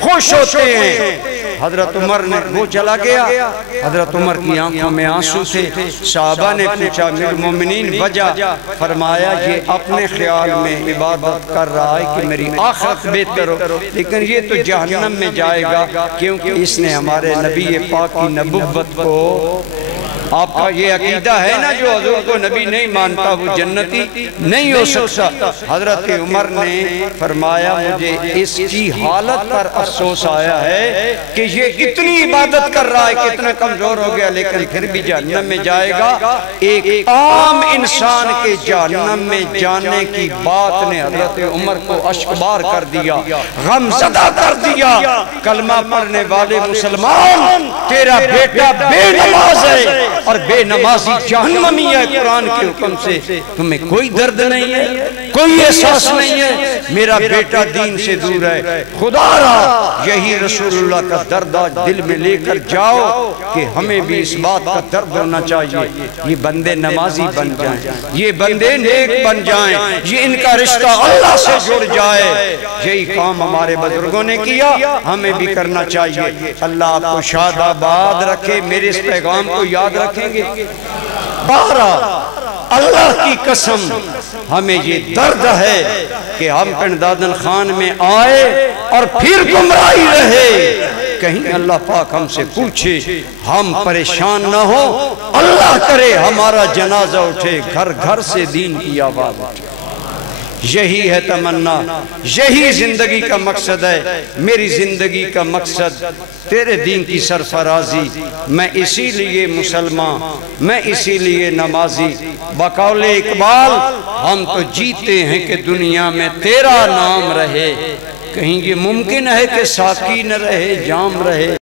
خوش ہوتے ہیں۔ حضرت عمر نے وہ چلا گیا، حضرت عمر کی آنکھوں میں آنسو تھے، صحابہ نے پوچھا امیر المومنین وجہ؟ فرمایا یہ اپنے خیال میں عبادت کر رہا ہے کہ میری آخرت بہتر ہو، لیکن یہ تو جہنم میں جائے گا کیونکہ اس نے ہمارے نبی پاک کی نبوت کو، آپ کا یہ عقیدہ ہے نا جو حضور کو نبی نہیں مانتا وہ جنتی نہیں ہو سکتا۔ حضرت عمر نے فرمایا مجھے اس کی حالت پر افسوس آیا ہے کہ یہ اتنی عبادت کر رہا ہے کہ اتنا کمزور ہو گیا لیکن پھر بھی جہنم میں جائے گا۔ ایک عام انسان کے جہنم میں جانے کی بات نے حضرت عمر کو اشکبار کر دیا، غم زدہ کر دیا۔ کلمہ پڑھنے والے مسلمان، تیرا بیٹا بے نماز ہے اور بے نمازی جہنمی ہے، قرآن کے حکم سے تمہیں کوئی درد نہیں ہے، کوئی احساس نہیں ہے، میرا بیٹا دین سے دور ہے۔ خدا را یہی رسول اللہ کا درد آج دل میں لے کر جاؤ کہ ہمیں بھی اس بات کا درد ہونا چاہیے، یہ بندے نمازی بن جائیں، یہ بندے نیک بن جائیں، یہ ان کا رشتہ اللہ سے جڑ جائے۔ یہی کام ہمارے بزرگوں نے کیا، ہمیں بھی کرنا چاہیے۔ اللہ آپ کو شاد آباد رکھے، میرے اس پیغام کو یاد رکھیں گے۔ بارہ اللہ کی قسم ہمیں یہ درد ہے کہ ہم پنڈادن خان میں آئے اور پھر گمراہی رہے، کہیں اللہ پاک ہم سے پوچھے ہم پریشان نہ ہو، اللہ کرے ہمارا جنازہ اٹھے، گھر گھر سے دین کی آواز اٹھے۔ یہی ہے تمنا، یہی زندگی کا مقصد ہے۔ میری زندگی کا مقصد تیرے دین کی سرفرازی، میں اسی لیے مسلمان، میں اسی لیے نمازی۔ بقول اقبال ہم تو جیتے ہیں کہ دنیا میں تیرا نام رہے، کہیں یہ ممکن ہے کہ ساقی نہ رہے جام رہے؟